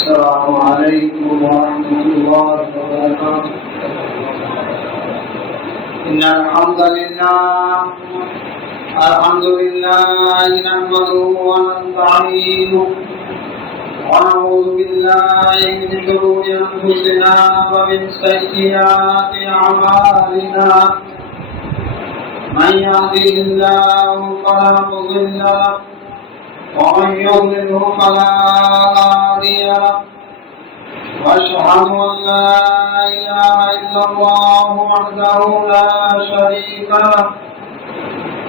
السلام عليكم ورحمة الله وبركاته. إن الحمد لله نحمده ونستعينه ونعوذ بالله من شرور أنفسنا ومن سيئات أعمالنا. من يهده الله فلا مضل له ومن يضلله فلا هادي له. وأشهد أن لا إله إلا الله وحده لا شريك له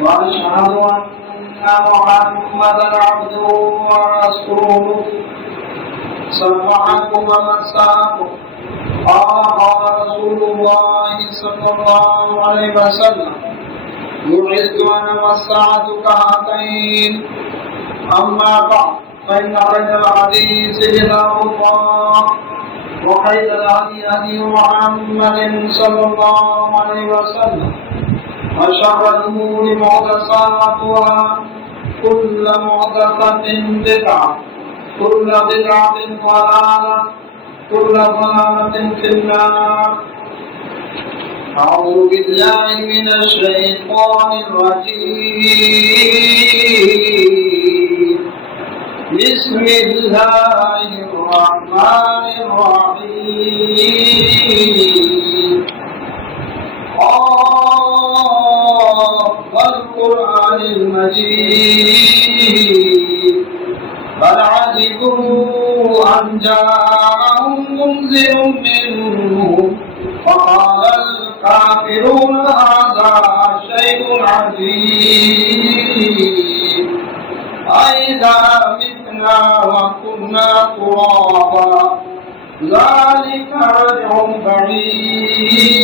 وأشهد أن محمدا عبده ورسوله. صبحكم ومساكم. قال رسول الله صلى الله عليه وسلم: بعثت أنا والساعة كهاتين. أما بعد، فإن خير الحديث كتاب الله وخير الهدي هدي محمد صلى الله عليه وسلم وشر الأمور محدثاتها. كل محدثة بدعة، كل بدعة ضلالة، كل ضلالة في النار. أعوذ بالله من الشيطان الرجيم. بسم الله الرحمن الرحيم. والقرآن المجيد. بل عجبوا أن جاءهم منذر منهم فقال الكافرون هذا شيء عجيب. أإذا متنا وكنا ترابا ذلك رجع بعيد.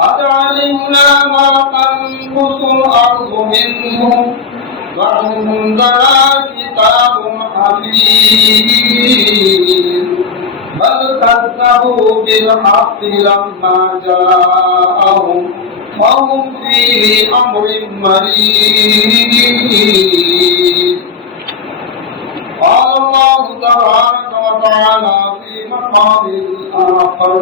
قد علمنا ما تنقص الأرض منهم وعندنا كتاب حفيظ. بل كذبوا بالحق لما جاءهم وهم في أمر مريض. قال الله تبارك وتعالى في مقام آخر: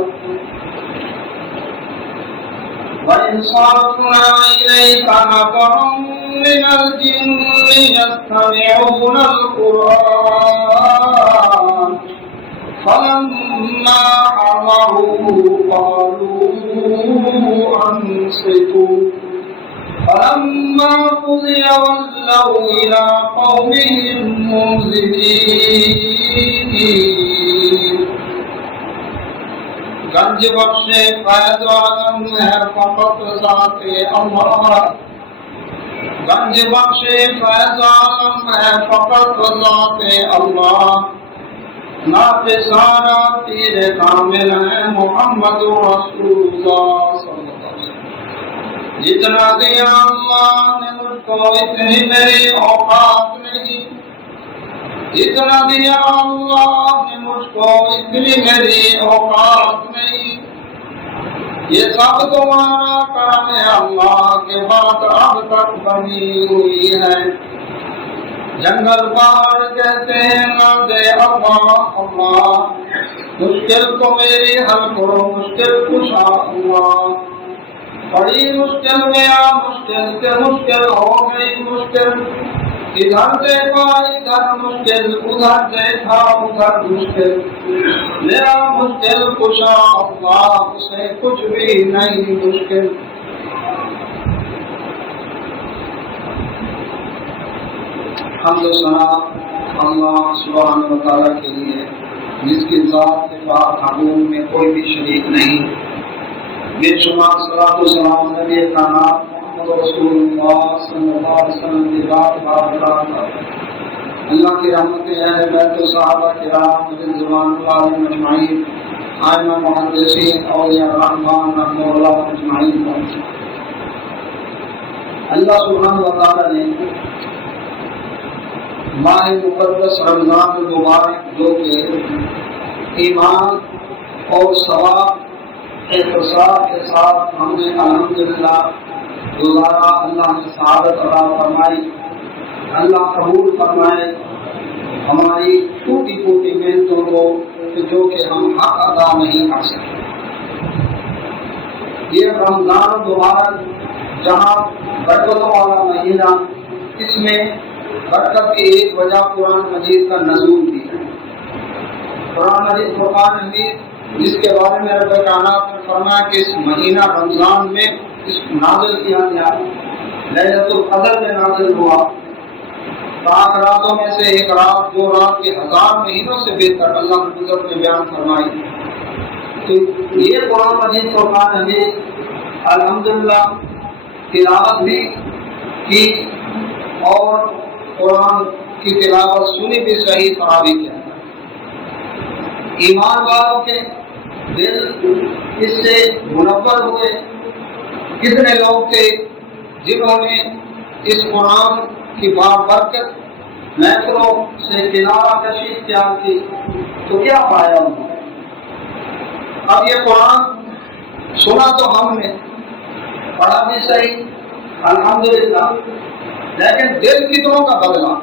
وإن صرفنا إليك نفرا من الجن يستمعون القرآن فلما حضروه قالوا أنصتوا. فلما قضي ولوا إلى قومهم منذرين. گنج بخش فیض عالم ہے فقط ذات اللہ. گنج بخش فیض عالم ہے فقط ذات اللہ. نافذانہ تیر کامل ہے محمد رسول اللہ صلی اللہ علیہ وسلم. جتنا دیا اللہ نے مجھ کو اتنی میری اوقات نہیں. جتنا دیا اللہ نے مجھ کو اتنی میری اوقات نہیں. یہ سب تمہارا کرم ہے اللہ کے بعد اب تک بنی ہوئی ہے. جنگل پہاڑ کہتے ہیں نہ دے اللہ اللہ. مشکل کو میری حل کرو مشکل کشا اللہ. بڑی مشکل میں مشکل سے مشکل ہو گئی مشکل. ادھر دیکھا ادھر مشکل ادھر دیکھا ادھر مشکل. میرا مشکل کشا اللہ اسے کچھ بھی نہیں مشکل. حمد و ثنا اللہ سبحانہ و تعالیٰ کے لیے جس کی ذات کے پاک حضور میں کوئی بھی شریک نہیں. بے شمار صلاۃ و سلام نبی کائنات محمد رسول اللہ صلی اللہ علیہ وسلم کی ذات بار اللہ کی رحمتیں اہل بیت و صحابہ کرام رضوان اللہ علیہم اجمعین ائمہ محدثین اولیاء الرحمن رحمہ اللہ اجمعین. اللہ سبحانہ و تعالیٰ نے ماہ مقدس رمضان المبارک جو کہ ایمان اور ثواب احتساب کے ساتھ ہم نے الحمدللہ گزارا. اللہ نے سعادت عطا فرمائی. اللہ قبول فرمائے. ہماری ٹوٹی ٹوٹی محنتوں کو جو کہ ہم حق ادا نہیں کر سکتے۔ یہ رمضان مبارک جہاں برکتوں والا مہینہ، اس میں برکت کی ایک وجہ قرآن مجید کا نزول بھی ہے۔ قرآن مجید فرقان حمید جس کے بارے میں رب کائنات نے فرمایا کہ اس مہینہ رمضان میں اس کو نازل کیا گیا، لیلۃ القدر میں نازل ہوا، 7 راتوں میں سے ایک رات جو رات کے 1000 مہینوں سے بہتر اللہ کی قدرت نے بیان فرمائی۔ تو یہ قرآن مجید فرقان حمید الحمدللہ تلاوت بھی کی اور قرآن کی تلاوت سنی بھی صحیح تراویح کیا۔ ایمان والوں کے دل اس سے منور ہوئے۔ کتنے لوگ تھے جنہوں نے اس قرآن کی بابرکت محفلوں سے کنارہ کشی اختیار کی، تو کیا پایا انہوں نے؟ اب یہ قرآن سنا تو ہم نے، پڑھا بھی صحیح الحمدللہ، لیکن دل کتنوں کا بدلا؟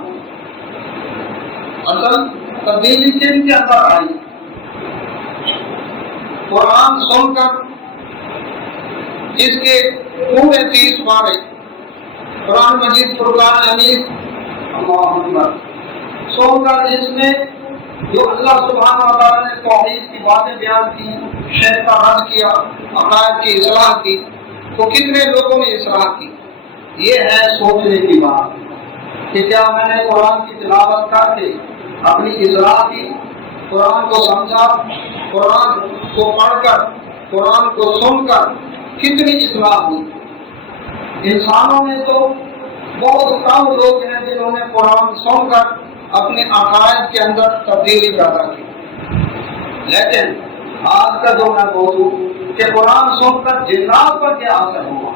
اصل تبدیلی جن کے اندر آئی۔ قرآن سن کر اس کے پورے 30 پارے قرآن مجید فرقان حمید اللہ اکبر سن کر اس میں جو اللہ سبحانہ و تعالیٰ نے توحید کی باتیں بیان کی، شرک کا رد کیا، عقائد کی اصلاح کی، تو کتنے لوگوں نے اصلاح کی؟ یہ ہے سوچنے کی بات کہ کیا میں نے قرآن کی تلاوت کر کے اپنی اصلاح کی، قرآن کو سمجھا، قرآن کو پڑھ کر، قرآن کو سن کر کتنی اصلاح ہوئی؟ انسانوں میں تو بہت کم لوگ ہیں جنہوں نے قرآن سن کر اپنے عقائد کے اندر تبدیلی پیدا کی۔ لیکن آج کا جو میں بولوں کہ قرآن سن کر جنات پر کیا اثر ہوا؟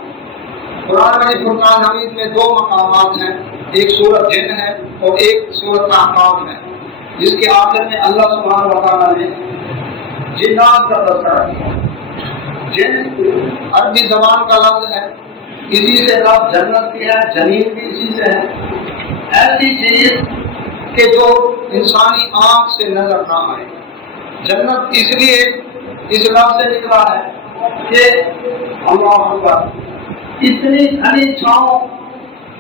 قرآن میں فرقان حمید میں 2 مقامات ہیں، ایک سورۃ جن ہے اور ایک سورۃ احقاف ہے، جس کے آخر میں اللہ سبحانہ و تعالیٰ نے جنات کا تذکرہ کیا۔ جن عربی زبان کا لفظ ہے، اسی سے لفظ جنت بھی ہے، جنین بھی اسی سے ہے، ایسی چیز کہ جو انسانی آنکھ سے نظر نہ آئے۔ جنت اس لیے اس لفظ سے نکلا ہے کہ اللہ اکبر اتنی گھنی چھاؤں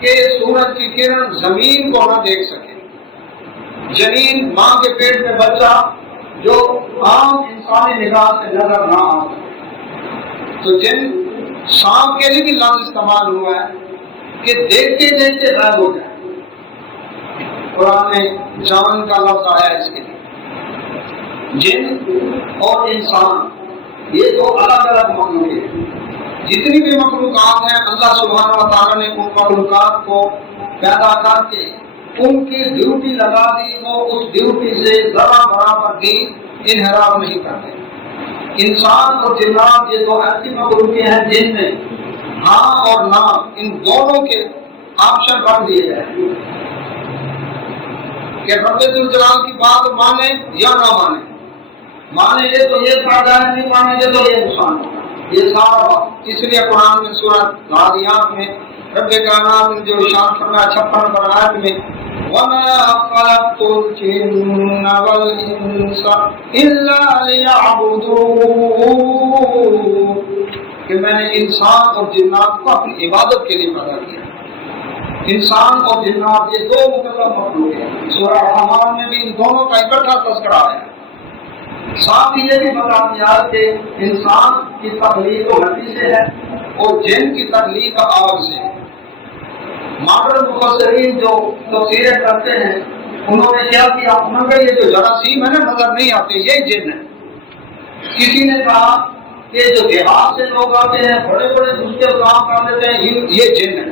کہ سورج کی کرن زمین کو نہ دیکھ سکے۔ جنین ماں کے پیٹ میں بچہ جو عام انسانی نگاہ سے نظر نہ آ سکے۔ تو جن سانپ کے لیے بھی لفظ استعمال ہوا ہے کہ دیکھتے دیکھتے غائب ہو جائے۔ قرآن میں جان کا لفظ آیا ہے اس کے لیے۔ جن اور انسان یہ 2 الگ الگ مخلوق ہیں۔ جتنی بھی مخلوقات ہیں اللہ سبحانہ و تعالیٰ نے ان مخلوقات کو پیدا کر کے ان کی ڈیوٹی لگا دی، وہ اس ڈیوٹی سے ذرا برابر بھی انحراف نہیں کرتے۔ انسان اور جنات یہ 2 ایسی مخلوقیں ہیں جن میں ہاں اور نہ ان دونوں کے آپشن بن دیے گئے کہ رب ذوالجلال کی بات مانے یا نہ مانے، مانے گے تو یہ فائدہ ہے، نہیں مانے گے تو یہ نقصان ہوگا۔ یہ سارا وقت اس لیے قرآن میں سورۃ عادیات میں رب کائنات نے جو ارشاد فرمایا 56 نمبر آیت میں وَمَا خَلَقْتُ الْجِنَّ وَالْإِنسَ إِلَّا لِيَعْبُدُونِ، کہ میں نے انسان اور جنات کو اپنی عبادت کے لیے پیدا کیا۔ انسان اور جنات یہ 2 مکلف مخلوق ہیں۔ سورہ رحمان میں بھی ان دونوں کا اکٹھا تذکرہ ہے۔ ساتھ ہی یہ بھی بتا دیا کہ انسان کی تخلیق مٹی سے ہے اور جن کی تخلیق آگ سے ہے۔ ماڈرن مفسرین جو تفسیریں کرتے ہیں انہوں نے کیا کیا، انہوں نے یہ جو جراثیم ہے نا نظر نہیں آتے یہ جن ہے۔ کسی نے کہا کہ جو دیہات سے لوگ آتے ہیں بڑے بڑے مشکل کام کر لیتے ہیں یہ جن ہے۔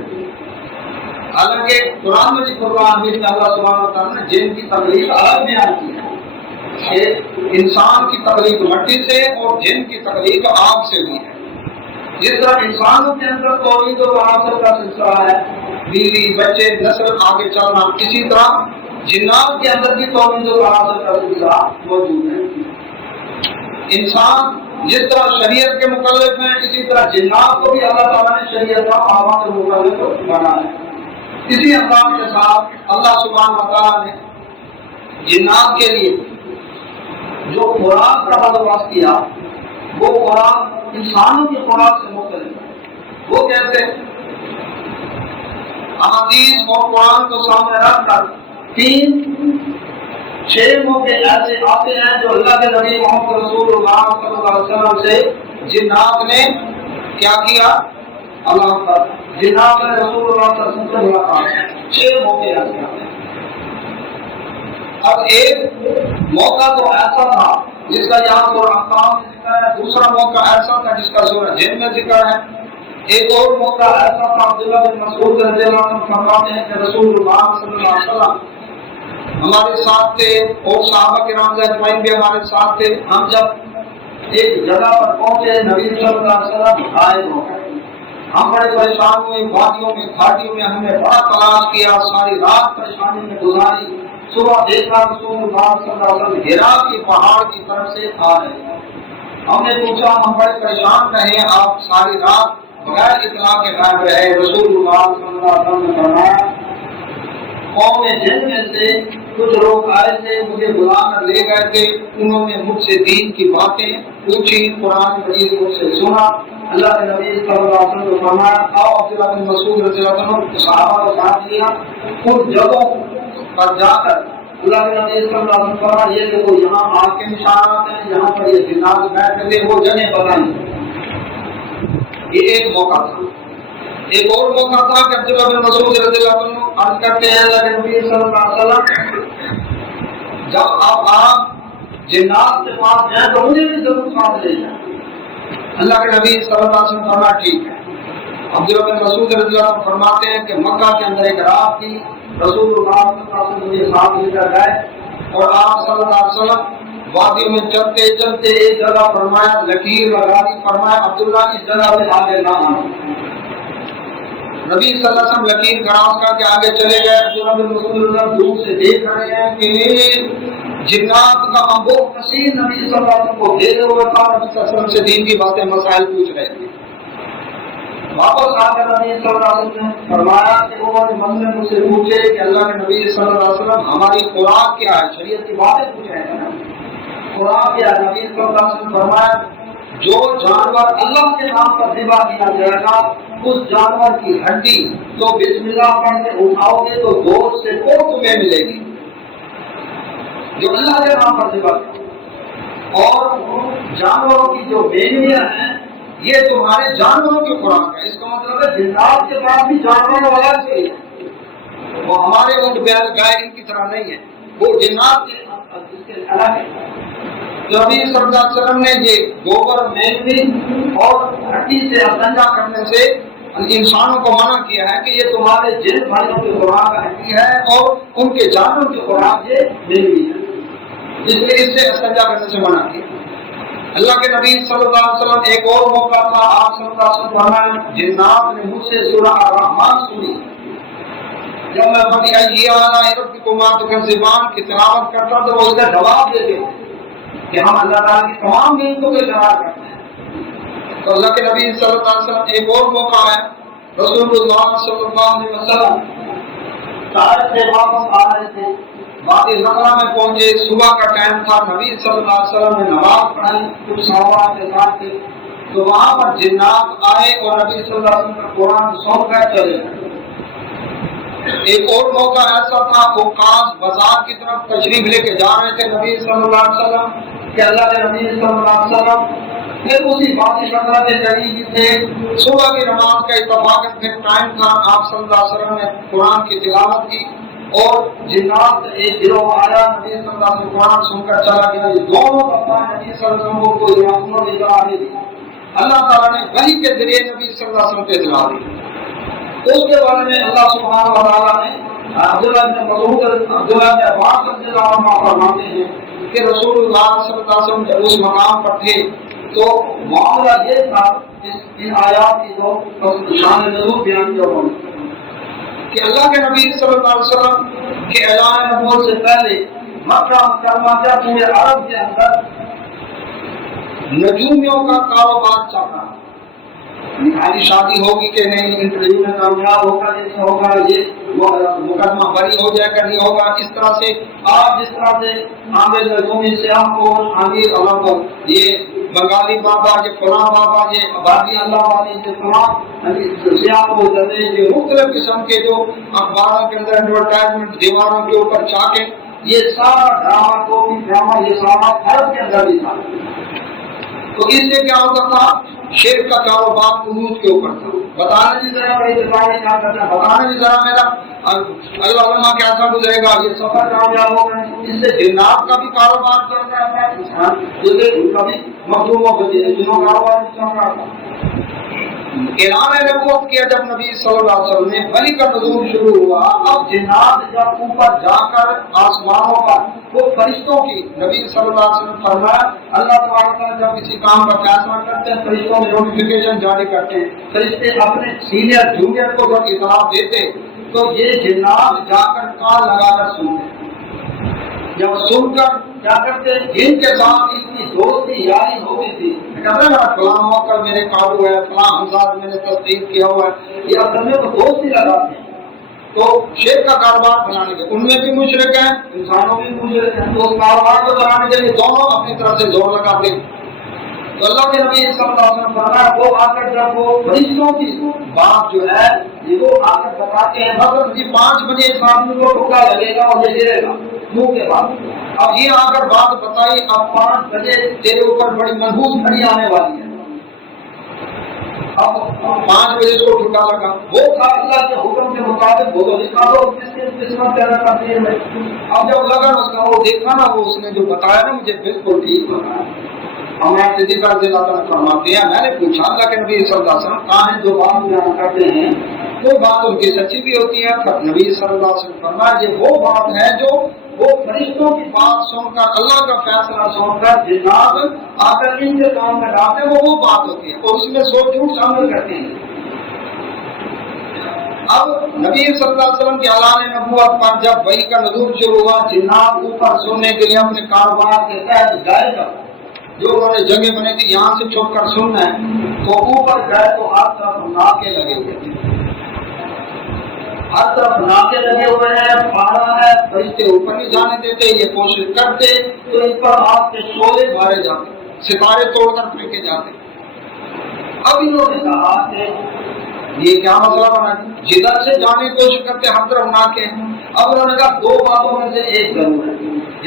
حالانکہ قرآن میں فرقان میں اللہ سبحانہ و تعالیٰ نے جن کی تخلیق الگ بیان کی ہے کہ انسان کی تخلیق مٹی سے اور جن کی تخلیق آگ سے ہوئی ہے۔ جس طرح انسانوں کے اندر توحید و تناسل کا سلسلہ ہے، بیوی بچے نسل آگے چلنا، اسی طرح جنات کے اندر بھی توحید و تناسل کا سلسلہ موجود ہے۔ انسان جس طرح شریعت کے مکلف ہیں اسی طرح جنات کو بھی اللہ تعالیٰ نے شریعت کا آواز مکلف بنا ہے۔ اسی انداز کے ساتھ اللہ سبحانہ و تعالیٰ نے جنات کے لیے جو خوراک کا بندوبست کیا وہ خوراک انسانوں کی خوراک سے مختلف ہے۔ وہ کیسے؟ احادیث اور قرآن کو سامنے رکھ کر 6 موقع ایسے آتے ہیں جو اللہ کے نبی محمد رسول اللہ صلی اللہ علیہ وسلم سے جنات نے کیا کیا؟ اللہ پر جنات نے رسول اللہ صلی اللہ علیہ وسلم سے ملاقات 6 موقع ایسے آتے ہیں۔ اب ایک موقع تو ایسا تھا جس کا یہاں سورہ احقاف میں ذکر ہے، دوسرا موقع ایسا تھا جس کا سورہ جن میں ذکر ہے، ایک اور موقع ایسا تھا عبداللہ بن مسعود رضی اللہ عنہ فرماتے ہیں کہ رسول اللہ صلی اللہ علیہ وسلم ہمارے ساتھ تھے اور صحابہ کرام اجمعین بھی ہمارے ساتھ تھے۔ ہم جب ایک جگہ پر پہنچے نبی صلی اللہ علیہ وسلم غائب ہو گئے، ہم بڑے پریشان ہوئے، وادیوں میں گھاٹیوں میں ہم نے بڑا تلاش کیا، ساری رات پریشانی میں گزاری، صبح دیکھا رسول اللہ صلی اللہ علیہ وسلم ہرا کی پہاڑ کی طرف سے آ رہے ہیں۔ ہم نے پوچھا ہم بڑے پریشان رہے، آپ ساری رات بغیر اطلاع کے غائب رہے۔ رسول اللہ صلی اللہ علیہ وسلم نے فرمایا قوم جن میں سے کچھ لوگ آئے تھے، مجھے بلا کر لے گئے تھے، انہوں نے مجھ سے دین کی باتیں پوچھی، قرآن مجید مجھ سے سنا۔ اللہ کے نبی صلی اللہ علیہ وسلم نے فرمایا آؤ عبداللہ بن مسعود رضی اللہ عنہ صحابہ کو ساتھ لیا، ان جگہوں پر جا کر اللہ کے نبی صلی اللہ علیہ وسلم فرمایا یہ دیکھو یہاں آگ کے نشانات ہیں، یہاں پر یہ جنات بیٹھے تھے، وہ جگہیں بتائیں۔ یہ ایک موقع تھا۔ ایک اور موقع تھا کہ عبداللہ بن مسعود رضی اللہ عنہ عرض کرتے ہیں اللہ کے نبی صلی اللہ علیہ وسلم جب آپ جنات کے پاس جائیں تو مجھے بھی ضرور ساتھ لے جائیں۔ اللہ کے نبی صلی اللہ علیہ وسلم فرمایا ٹھیک ہے۔ عبداللہ بن مسعود رضی اللہ عنہ فرماتے ہیں کہ مکہ کے اندر ایک رات تھی، رسول اللہ صلی اللہ علیہ وسلم مجھے ساتھ لے کر گئے اور آپ صلی اللہ علیہ وسلم وادی میں چلتے چلتے ایک جگہ فرمایا لکیر لگا دی، فرمایا عبداللہ اس جگہ سے آگے نہ آنا۔ نبی صلی اللہ علیہ وسلم لکیر کراس کر کے آگے چلے گئے۔ عبداللہ بن مسعود دور سے دیکھ رہے ہیں کہ جنات کا انبوہ کثیر نبی صلی اللہ علیہ وسلم کو دے ہوئے تھا، نبی صلی اللہ علیہ وسلم سے دین کی باتیں مسائل پوچھ رہے تھے۔ واپس آ کر نبی صلی اللہ علیہ وسلم نے فرمایا کہ انہوں نے منزل مجھ سے پوچھے کہ اللہ کے نبی صلی اللہ علیہ وسلم ہماری خوراک کیا ہے، شریعت کی باتیں پوچھ رہے ہیں نا، خوراک کیا ہے؟ نبی صلی اللہ علیہ وسلم فرمایا جو جانور اللہ کے نام پر ذبح کیا جائے گا اس جانور کی ہڈی تو بسم اللہ پڑھ کے اٹھاؤ گے تو گوشت سے وہ تمہیں ملے گی جو اللہ کے نام پر ذبح کیا، اور جانوروں کی جو بیلیاں ہیں یہ تمہارے جانوروں کی خوراک ہے۔ اس کا مطلب ہے جنات کے پاس بھی جانوروں والا چاہیے، وہ ہمارے اونٹ بیل گائے ان کی طرح نہیں ہے، وہ جنات کے الگ ہے۔ نبی صلی اللہ علیہ وسلم نے یہ گوبر میلوی اور ہڈی سے استنجا کرنے سے انسانوں کو منع کیا ہے کہ یہ تمہارے جن بھائیوں کی خوراک ہڈی ہے اور ان کے جانوروں کی خوراک یہ میلوی ہے، اس لیے اس سے استنجا کرنے سے منع کیا۔ اللہ کے نبی صلی اللہ علیہ وسلم ایک اور موقع تھا، آپ صلی اللہ علیہ وسلم جنات نے مجھ سے سورہ الرحمن سنی، جب میں بڑی آئیے ربکما تکذبان کی تلاوت کرتا تو وہ اس کا جواب دیتے کہ ہم اللہ تعالیٰ کی تمام نعمتوں کو اقرار کرتے ہیں۔ تو اللہ کے نبی صلی اللہ علیہ وسلم ایک اور موقع ہے، رسول اللہ صلی اللہ علیہ وسلم طائف سے واپس آ رہے تھے، وادی نخلا میں پہنچے، صبح کا ٹائم تھا، نبی صلی اللہ علیہ وسلم نے نماز پڑھی کچھ صحابہ کے ساتھ تھے، تو وہاں پر جنات آئے اور نبی صلی اللہ علیہ وسلم کا قرآن سن کر چلے گئے۔ ایک اور موقع ایسا تھا، اوقاف بازار کی طرف تشریف لے کے جا رہے تھے نبی صلی اللہ علیہ وسلم کہ اللہ کے نبی صلی اللہ علیہ وسلم پھر اسی وادی نخلا کے قریب ہی تھے، صبح کی نماز کا اتفاق ٹائم تھا، آپ صلی اللہ علیہ وسلم نے قرآن کی تلاوت کی اور جنات ایک گروہ آیا، نبی صلی اللہ علیہ وسلم قرآن سن کر چلا گیا۔ یہ دونوں دفعہ نبی صلی اللہ علیہ وسلم کو انہوں نے اطلاع دی، اللہ تعالیٰ نے وحی کے ذریعے نبی صلی اللہ علیہ وسلم کو اطلاع دی۔ اس کے بارے میں اللہ سبحانہ و تعالیٰ نے عبداللہ بن مسعود عبداللہ بن عباس رضی اللہ عنہ فرماتے ہیں کہ رسول اللہ صلی اللہ علیہ وسلم جب اس مقام پر تھے تو معاملہ یہ تھا، ان آیات کی جو شان نزول بیان کیا ہوں کہ اللہ کے نبی صلی اللہ علیہ وسلم کے اعلان نبوت سے پہلے مکہ مکرمہ کیا پورے عرب کے اندر نجومیوں کا کاروبار چل رہا ہے، نکاحی شادی ہوگی کہ نہیں، انٹرویو میں کامیاب ہوگا یا نہیں ہوگا، یہ مقدمہ بری ہو جائے گا، نہیں ہوگا۔ اس طرح سے آپ جس طرح سے عامر رسومی سے آپ کو امیر اللہ یہ بنگالی بابا، یہ فلاں بابا، یہ آبادی اللہ والی، یہ فلاں مختلف قسم کے جو اخباروں کے اندر ایڈورٹائزمنٹ دیواروں کے اوپر چاکے، یہ سارا ڈرامہ کاپی ڈرامہ یہ سارا عرب کے اندر بھی تھا۔ تو اس سے کیا ہوتا تھا؟ شرک کا کاروبار عروج کے اوپر تھا۔ بتانا جی ذرا بھائی کیا کرنا، بتانا جی ذرا میرا اگلا لمحہ کیسا گزرے گا، یہ سفر کامیاب ہوگا۔ اس سے جنات کا بھی کاروبار چل رہا تھا، انسان کا بھی مخدوموں کا جنوں کاروبار چل رہا تھا۔ اعلان نبوت کیا جب نبی صلی اللہ علیہ وسلم نے، وحی کا نزول شروع ہوا۔ اب جنات جب اوپر جا کر آسمانوں پر وہ فرشتوں کی، نبی صلی اللہ علیہ وسلم فرمایا اللہ تبارک و تعالیٰ جب کسی کام کا فیصلہ کرتے ہیں فرشتوں میں نوٹیفیکیشن جاری کرتے ہیں، فرشتے اپنے سینئر جونیئر کو جب اطلاع دیتے تو یہ جنات جا کر کان لگا کر سنتے، جب سن کر کیا کرتے، جن کے ساتھ اس کی دوستی یاری ہو گئی تھی، کہتے ہیں فلاں موقع میرے قابو ہے، فلاں ہمزاد میں نے تصدیق کیا ہوا ہے، یہ اصل میں تو دوستی لگاتے ہیں۔ تو شرک کا کاروبار بنانے کے، ان میں بھی مشرک ہیں، انسانوں بھی مشرک ہیں، تو اس کاروبار کو بنانے کے لیے دونوں اپنی طرف سے زور لگاتے ہیں۔ تو اللہ کے نبی صلی اللہ علیہ وسلم فرمایا وہ آ کر جب وہ فرشتوں کی بات جو ہے یہ وہ آ کر بتاتے ہیں، مطلب جی 5 بجے اس آدمی کو ٹھوکا لگے گا اور یہ گرے گا منہ کے بعد۔ اب یہ آ کر بات بتائی، اب 5 بجے تیرے اوپر بڑی منحوس گھڑی آنے والی ہے۔ اب 5 بجے اس کو ٹھکا لگا، وہ تھا اللہ کے حکم کے مطابق وہ تو لکھا دو کس کی قسمت پیدا کرتی ہے۔ اب جب لگا اس کا وہ دیکھا نا، وہ اس نے جو بتایا نا مجھے بالکل ٹھیک بتایا۔ ہمارے صدیق رضی اللہ تعالیٰ فرماتے ہیں میں نے پوچھا اللہ کے نبی صلی اللہ علیہ وسلم کہاں ہیں جو بات بیان کرتے ہیں وہ بات ان کی سچی بھی ہوتی ہے۔ نبی صلی اللہ علیہ وسلم فرمایا یہ وہ بات ہے جو وہ فرشتوں کی بات سن کر اللہ کا فیصلہ سن کر جنات آ کر ان کے کام میں ڈالتے ہیں، وہ بات ہوتی ہے اور اس میں سوچ جھوٹ شامل کرتے ہیں۔ اب نبی صلی اللہ علیہ وسلم کے اعلان نبوت پر جب وحی کا نزول شروع ہوا، جنات اوپر سننے کے لیے اپنے کاروبار کے تحت گئے، جو انہوں نے جگہ بنی تھی یہاں سے چھپ کر سننا ہے، تو اوپر گئے تو ہر طرف ناکے لگے ہوئے تھے، ہر طرف ناکے لگے ہوئے ہیں، پہاڑا ہے، فرشتے اوپر نہیں جانے دیتے، یہ کوشش کرتے تو ان پر آگ کے شعلے مارے جاتے، ستارے توڑ کر پھینکے جاتے۔ اب انہوں نے کہا کہ یہ کیا مسئلہ بنا، جدھر سے جانے کی کوشش کرتے ہر طرف ناکے۔ اب انہوں نے کہا 2 باتوں میں سے ایک ضرور ہے،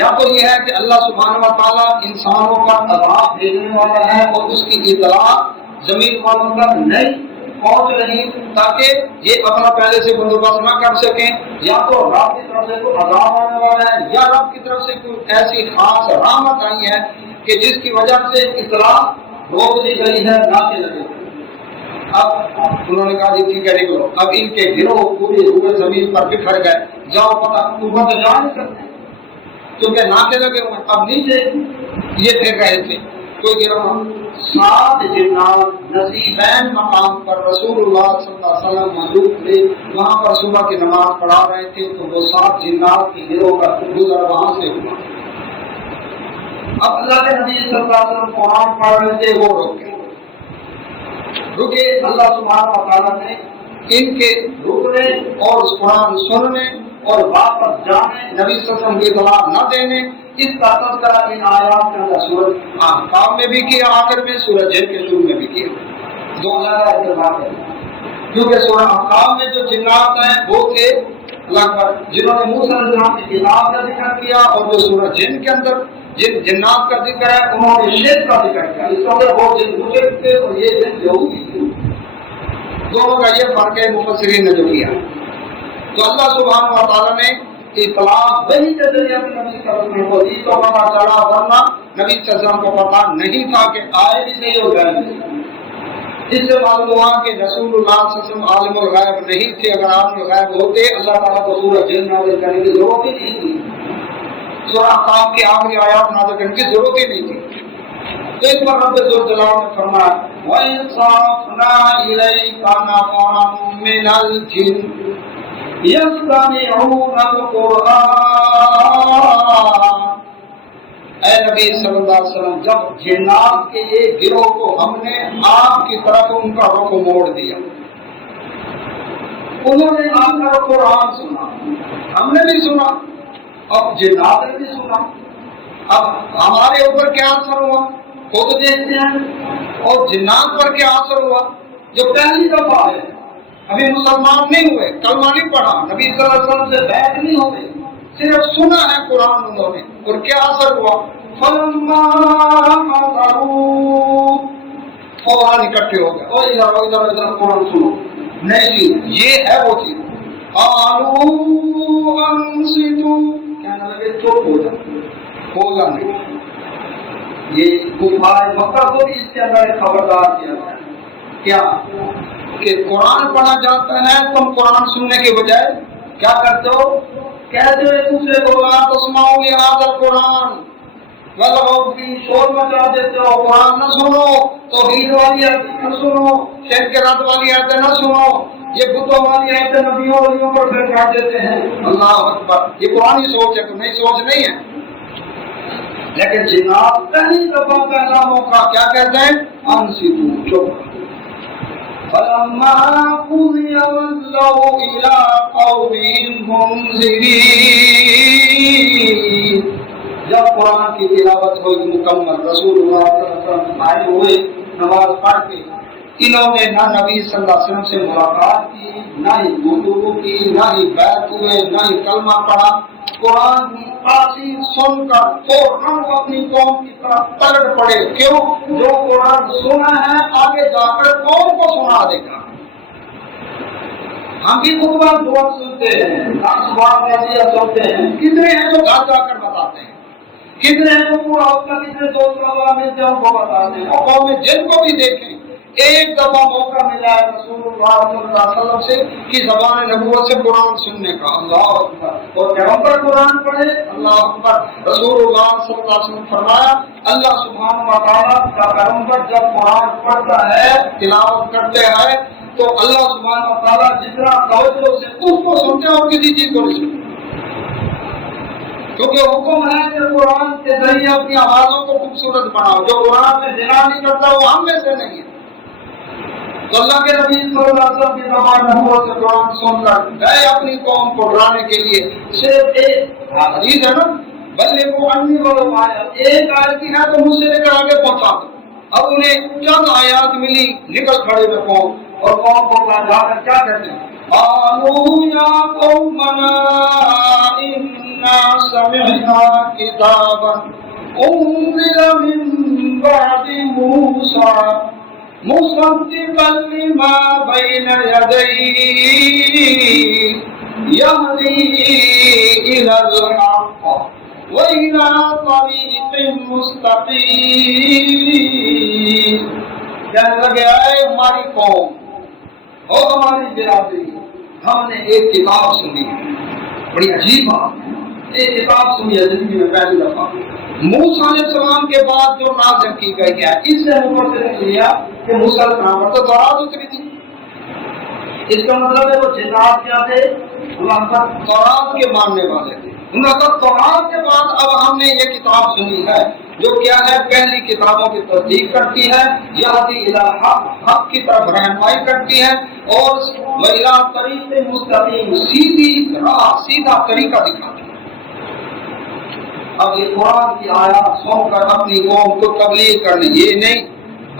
یا تو یہ ہے کہ اللہ سبحانہ و تعالیٰ انسانوں پر عذاب بھیجنے والا ہے اور اس کی اطلاع زمین والوں تک نہیں پہنچ رہی تاکہ یہ اپنا پہلے سے بندوبست نہ کر سکیں، یا تو رب کی طرف سے کوئی عذاب آنے والا ہے، یا رب کی طرف سے کوئی ایسی خاص رحمت آئی ہے کہ جس کی وجہ سے اطلاع روک دی گئی ہے، ناکے لگے۔ اب انہوں نے کہا جی ٹھیک ہے نکلو۔ اب ان کے گروہ پورے ہوئے زمین پر بکھر گئے، جاؤ پتہ اوپر تو جا نہیں سکتے کیونکہ ناکے لگے ہوئے۔ اب نیچے یہ پھر رہے تھے کوئی گروہ 7 جنات نصیبین مقام پر رسول اللہ صلی اللہ علیہ وسلم موجود تھے، وہاں پر صبح کی نماز پڑھا رہے تھے، تو وہ 7 جنات کی گروہ کا گزر وہاں سے ہوا۔ اب اللہ کے نبی صلی اللہ علیہ وسلم قرآن پڑھ رہے تھے، وہ رکے۔ اللہ سبحانہ و تعالیٰ نے ان کے رکنے اور قرآن سننے اور واپس جانے، نبی صلی اللہ علیہ وسلم کی اطلاع نہ دینے، اس کا تذکرہ ان آیات کے اندر سورۃ احقاف میں بھی کیا، آخر میں سورۃ جن کے شروع میں بھی کیا۔ 2 الگ بات ہے، کیونکہ سورۃ احقاف میں جو جنات ہیں وہ تھے لگ بھگ جنہوں نے موسیٰ علیہ السلام کی کتاب کا ذکر کیا، اور جو سورۃ جن کے اندر جن جنات کا ذکر ہے انہوں نے شرک کا ذکر کیا۔ اس وقت وہ جن مشرک تھے اور یہ جن یہودی تھے، دونوں کا یہ فرق ہے مفسرین نے جو کیا۔ تو اللہ سبحانہ و تعالیٰ نے اطلاع وحی کے ذریعے اپنے نبی صلی اللہ علیہ وسلم کو دی تو پتہ چلا، ورنہ نبی صلی اللہ علیہ وسلم کو پتہ نہیں تھا کہ آئے بھی صحیح ہو گئے بھی۔ اس سے معلوم ہوا کہ رسول اللہ صلی اللہ علیہ وسلم عالم الغیب نہیں تھے، اگر عالم الغیب ہوتے اللہ تعالیٰ کو سورۃ جن نازل کرنے کی ضرورت ہی نہیں تھی، سورۃ احقاف کی آخری آیات نازل کرنے کی ضرورت ہی نہیں تھی۔ تو اس پر رب ذوالجلال نے فرمایا وَإِذْ صَرَفْنَا إِلَيْكَ نَفَرًا مِنَ الْجِنِّ يَسْتَمِعُونَ الْقُرْآنَ۔ اے نبی صلی اللہ علیہ وسلم، جب جنات کے ایک گروہ کو ہم نے آپ کی طرف ان کا رخ موڑ دیا، انہوں نے آ کر قرآن سنا، ہم نے بھی سنا، اب جنات نے بھی سنا، اب ہمارے اوپر کیا اثر ہوا خود دیکھتے ہیں، اور جنات پر کیا اثر ہوا جو پہلی دفعہ آئے، ابھی مسلمان نہیں ہوئے، کلمہ نہیں پڑھا، نبی صلی اللہ علیہ وسلم سے بیعت نہیں ہوئے، صرف سنا ہے قرآن انہوں نے، اور کیا اثر ہوا؟ فلما حضروا، فوراً اکٹھے ہو گئے، اور ادھر قرآن سنو، نہیں جی یہ ہے وہ چیز، قالوا انصتوا، کہنے لگے چپ ہو جاؤ، بولنا نہیں۔ یہ کفار مکہ کو بھی اس کے اندر خبردار کیا گیا کیا کہ قرآن پڑھا جاتا ہے، تم قرآن سننے کے بجائے کیا کرتے ہو؟ کہتے ہو ایک دوسرے کو لا تسمعوا لہذا القرآن والغوا فیہ، شور مچا دیتے ہو، قرآن نہ سنو، توحید والی آیتیں نہ سنو، شرک کے رد والی آیتیں نہ سنو، یہ بتوں والی آیتیں نبیوں ولیوں پر پھر کر دیتے ہیں۔ اللہ اکبر، یہ قرآن کی سوچ ہے، تو نئی سوچ نہیں ہے۔ لیکن جناب پہلی دفعہ پہلا موقع کیا کہتے ہیں؟ انصتوا، چپ۔ فلما قضي ولوا إلى قومهم منذرين، جب قرآن کی تلاوت ہوئی مکمل، رسول اللہ صلی اللہ علیہ وسلم آئے ہوئے نماز پڑھ کے، انہوں نے نہ نبی صلی اللہ علیہ وسلم سے ملاقات کی، نہ ہی گفتگو کی، نہ ہی بیعت ہوئے، نہ ہی کلمہ پڑھا، قرآن کی تاثیر سن کر فوراً اپنی قوم کی طرف پلٹ پڑے۔ کیوں؟ جو قرآن سنا ہے آگے جا کر قوم کو سنا دے گا۔ ہم بھی خطبہ دعا سنتے ہیں، سنتے ہیں، کتنے ہیں جو گھر جا کر بتاتے ہیں، کتنے ہیں جو پورا اس کا کتنے دوست ملتے ہیں ان کو بتاتے ہیں، اور قوم جن کو بھی دیکھیں ایک دفعہ موقع ملا ہے رسول اللہ صلی اللہ علیہ وسلم سے کی زبان نبوت سے قرآن سننے کا، اللہ اکبر، اور پیغمبر قرآن پڑھے، اللہ اکبر۔ رسول اللہ صلی اللہ علیہ وسلم فرمایا اللہ سبحانہ و تعالیٰ کا پیغمبر جب قرآن پڑھتا ہے، تلاوت کرتے ہیں، تو اللہ سبحانہ و تعالیٰ جتنا توجہ سے اس کو سنتے ہیں اور کسی چیز کو نہیں سنتے، کیونکہ حکم ہے کہ قرآن کے ذریعے اپنی آوازوں کو خوبصورت بناؤ، جو قرآن میں زنا نہیں کرتا وہ ہم میں سے نہیں ہے۔ تو اللہ کے نبی صلی اللہ علیہ وسلم کی زبان نبوت سے قرآن سن کر گئے اپنی قوم کو ڈرانے کے لیے، صرف ایک حدیث ہے نا، بلغوا عنی ولو آیا، ایک آیت کی ہے تو مجھ سے لے کر آگے پہنچا دو۔ اب انہیں چند آیات ملی، نکل کھڑے میں قوم، اور قوم کو جا کر کیا کہتے ہیں؟ قالوا یا قومنا انا سمعنا کتابا انزل من بعد موسیٰ مصدقا لما بين يديه يهدي إلى الحق وإلى طريق مستقيم۔ کہنے لگے اے ہماری قوم اور ہماری برادری، ہم نے ایک کتاب سنی ہے، بڑی عجیب بات ہے، ایک کتاب سنی ہے زندگی میں پہلی دفعہ، موسیٰ علیہ السلام کے بعد جو نازل کی گئی ہے، اس سے مفسرین نے لیا کہ موسیٰ علیہ السلام پر تو تورات اتری تھی، اس کا مطلب ہے وہ جنات کیا تھے؟ اللہ کا تورات کے ماننے والے تھے۔ انہوں نے کہا تورات کے بعد اب ہم نے یہ کتاب سنی ہے جو کیا ہے؟ پہلی کتابوں کی تصدیق کرتی ہے، یہدی الی الحق، حق کی طرف رہنمائی کرتی ہے، اور وإلی طریق مستقیم، سیدھی راہ، سیدھا طریقہ دکھاتی ہے۔ اب یہ قرآن کی آیات سن کر اپنی قوم کو تبلیغ کرنی، یہ نہیں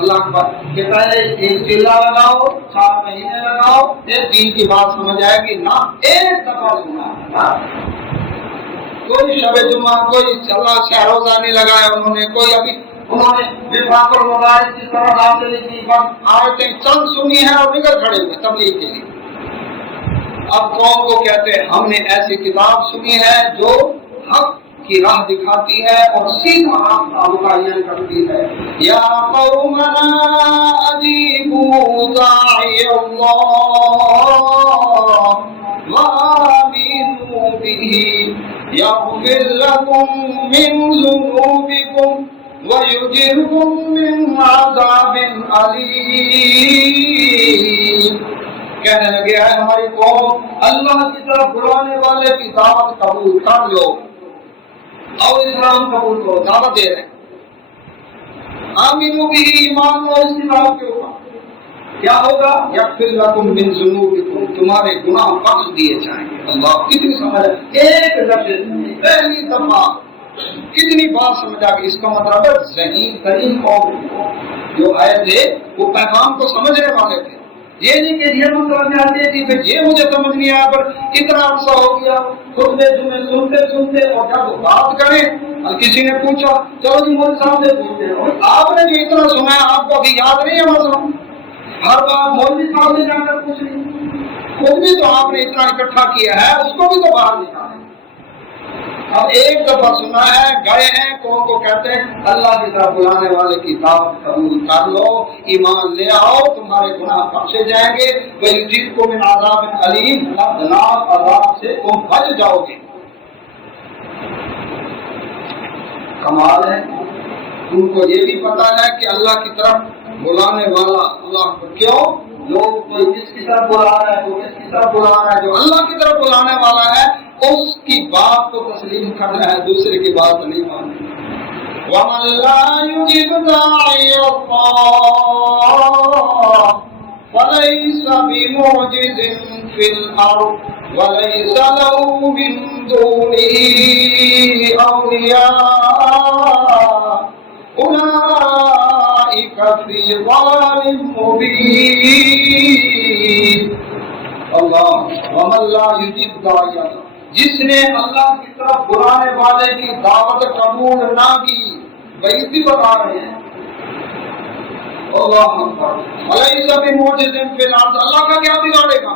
اللہ اکبر کہ پہلے ایک چلا لگاؤ، 4 مہینے لگاؤ، پھر دین کی بات سمجھ آئے گی، نہ ایک دفعہ سنا۔ کوئی شب جمعہ، کوئی اللہ سے روزہ نہیں لگایا انہوں نے، کوئی ابھی انہوں نے وفاق المدارس کی طرح حاصل کی، بس آیتیں چند سنی ہیں اور نکل کھڑے ہوئے تبلیغ کے لیے۔ اب قوم کو کہتے ہیں ہم نے ایسی کتاب سنی ہے جو حق کی راہ دکھاتی ہے اور سیدھا راستہ متعین کرتی ہے۔ یا قومنا اجیبوا داعی اللہ وآمنوا بہ یغفر لکم من ذنوبکم ویجرکم من عذاب علیم۔ کہنے لگے ہے ہماری قوم، اللہ کی طرف بلانے والے کی دعوت قبول کر لو اور اسلام قبول کرو، دعوت دے رہے ہیں۔ آمنوا بھی، ایمان لو اس کتاب کے اوپر، کیا ہوگا؟ یغفر لکم من ذنوبکم، تمہارے گناہ بخش دیے جائیں گے۔ اللہ کتنی سمجھ ہے، ایک لفظ پہلی دفعہ کتنی بار سمجھا کہ اس کا مطلب ہے ذہین ترین قوم جو آئے تھے وہ پیغام کو سمجھنے والے تھے، یہ نہیں کہ یہ مطلب میں آتے تھی پھر یہ مجھے سمجھ نہیں آیا، پر اتنا عرصہ ہو گیا خطبے جمعے سنتے سنتے، اور جب بات کریں اور کسی نے پوچھا چلو جی مولوی صاحب سے پوچھتے ہیں، اور آپ نے جو اتنا سنا ہے آپ کو ابھی یاد نہیں ہے مسئلہ، ہر بات مولوی صاحب سے جا کر پوچھ رہی، خود بھی تو آپ نے اتنا اکٹھا کیا ہے اس کو بھی تو باہر نکالا۔ اب ایک دفعہ سنا ہے، گئے ہیں، قوم کو کہتے ہیں اللہ کی طرف بلانے والے کی دعوت قبول کر لو، ایمان لے آؤ، تمہارے گناہ بخشے جائیں گے، وَيُجِرْكُم مِّنْ عَذَابٍ أَلِيمٍ، دردناک عذاب سے تم بچ جاؤ گے۔ کمال ہے، ان کو یہ بھی پتا ہے کہ اللہ کی طرف بلانے والا اللہ کو کیوں لوگ کوئی کس کی طرف بلا رہا ہے، کوئی کس کی طرف بلا رہا ہے، جو اللہ کی طرف بلانے والا ہے اس کی بات کو تسلیم کرنا ہے، دوسرے کی بات نہیں ماننی۔ وَمَن لَّا يُجِبْ دَاعِيَ اللَّهِ فَلَيْسَ بِمُعْجِزٍ فِي الْأَرْضِ وَلَيْسَ لَهُ مِن دُونِهِ أَوْلِيَاءُ أُولَٰئِكَ فِي ضَلَالٍ مُّبِينٍ۔ اللہ وَمَن لَّا يُجِبْ دَاعِيَ اللَّهِ، جس نے اللہ کی طرف بلانے والے کی دعوت قبول نہ کی، بھائی بھی بتا رہے ہیں اللہ علیہ بمعجز فی الارض، اللہ کا کیا بگاڑے گا؟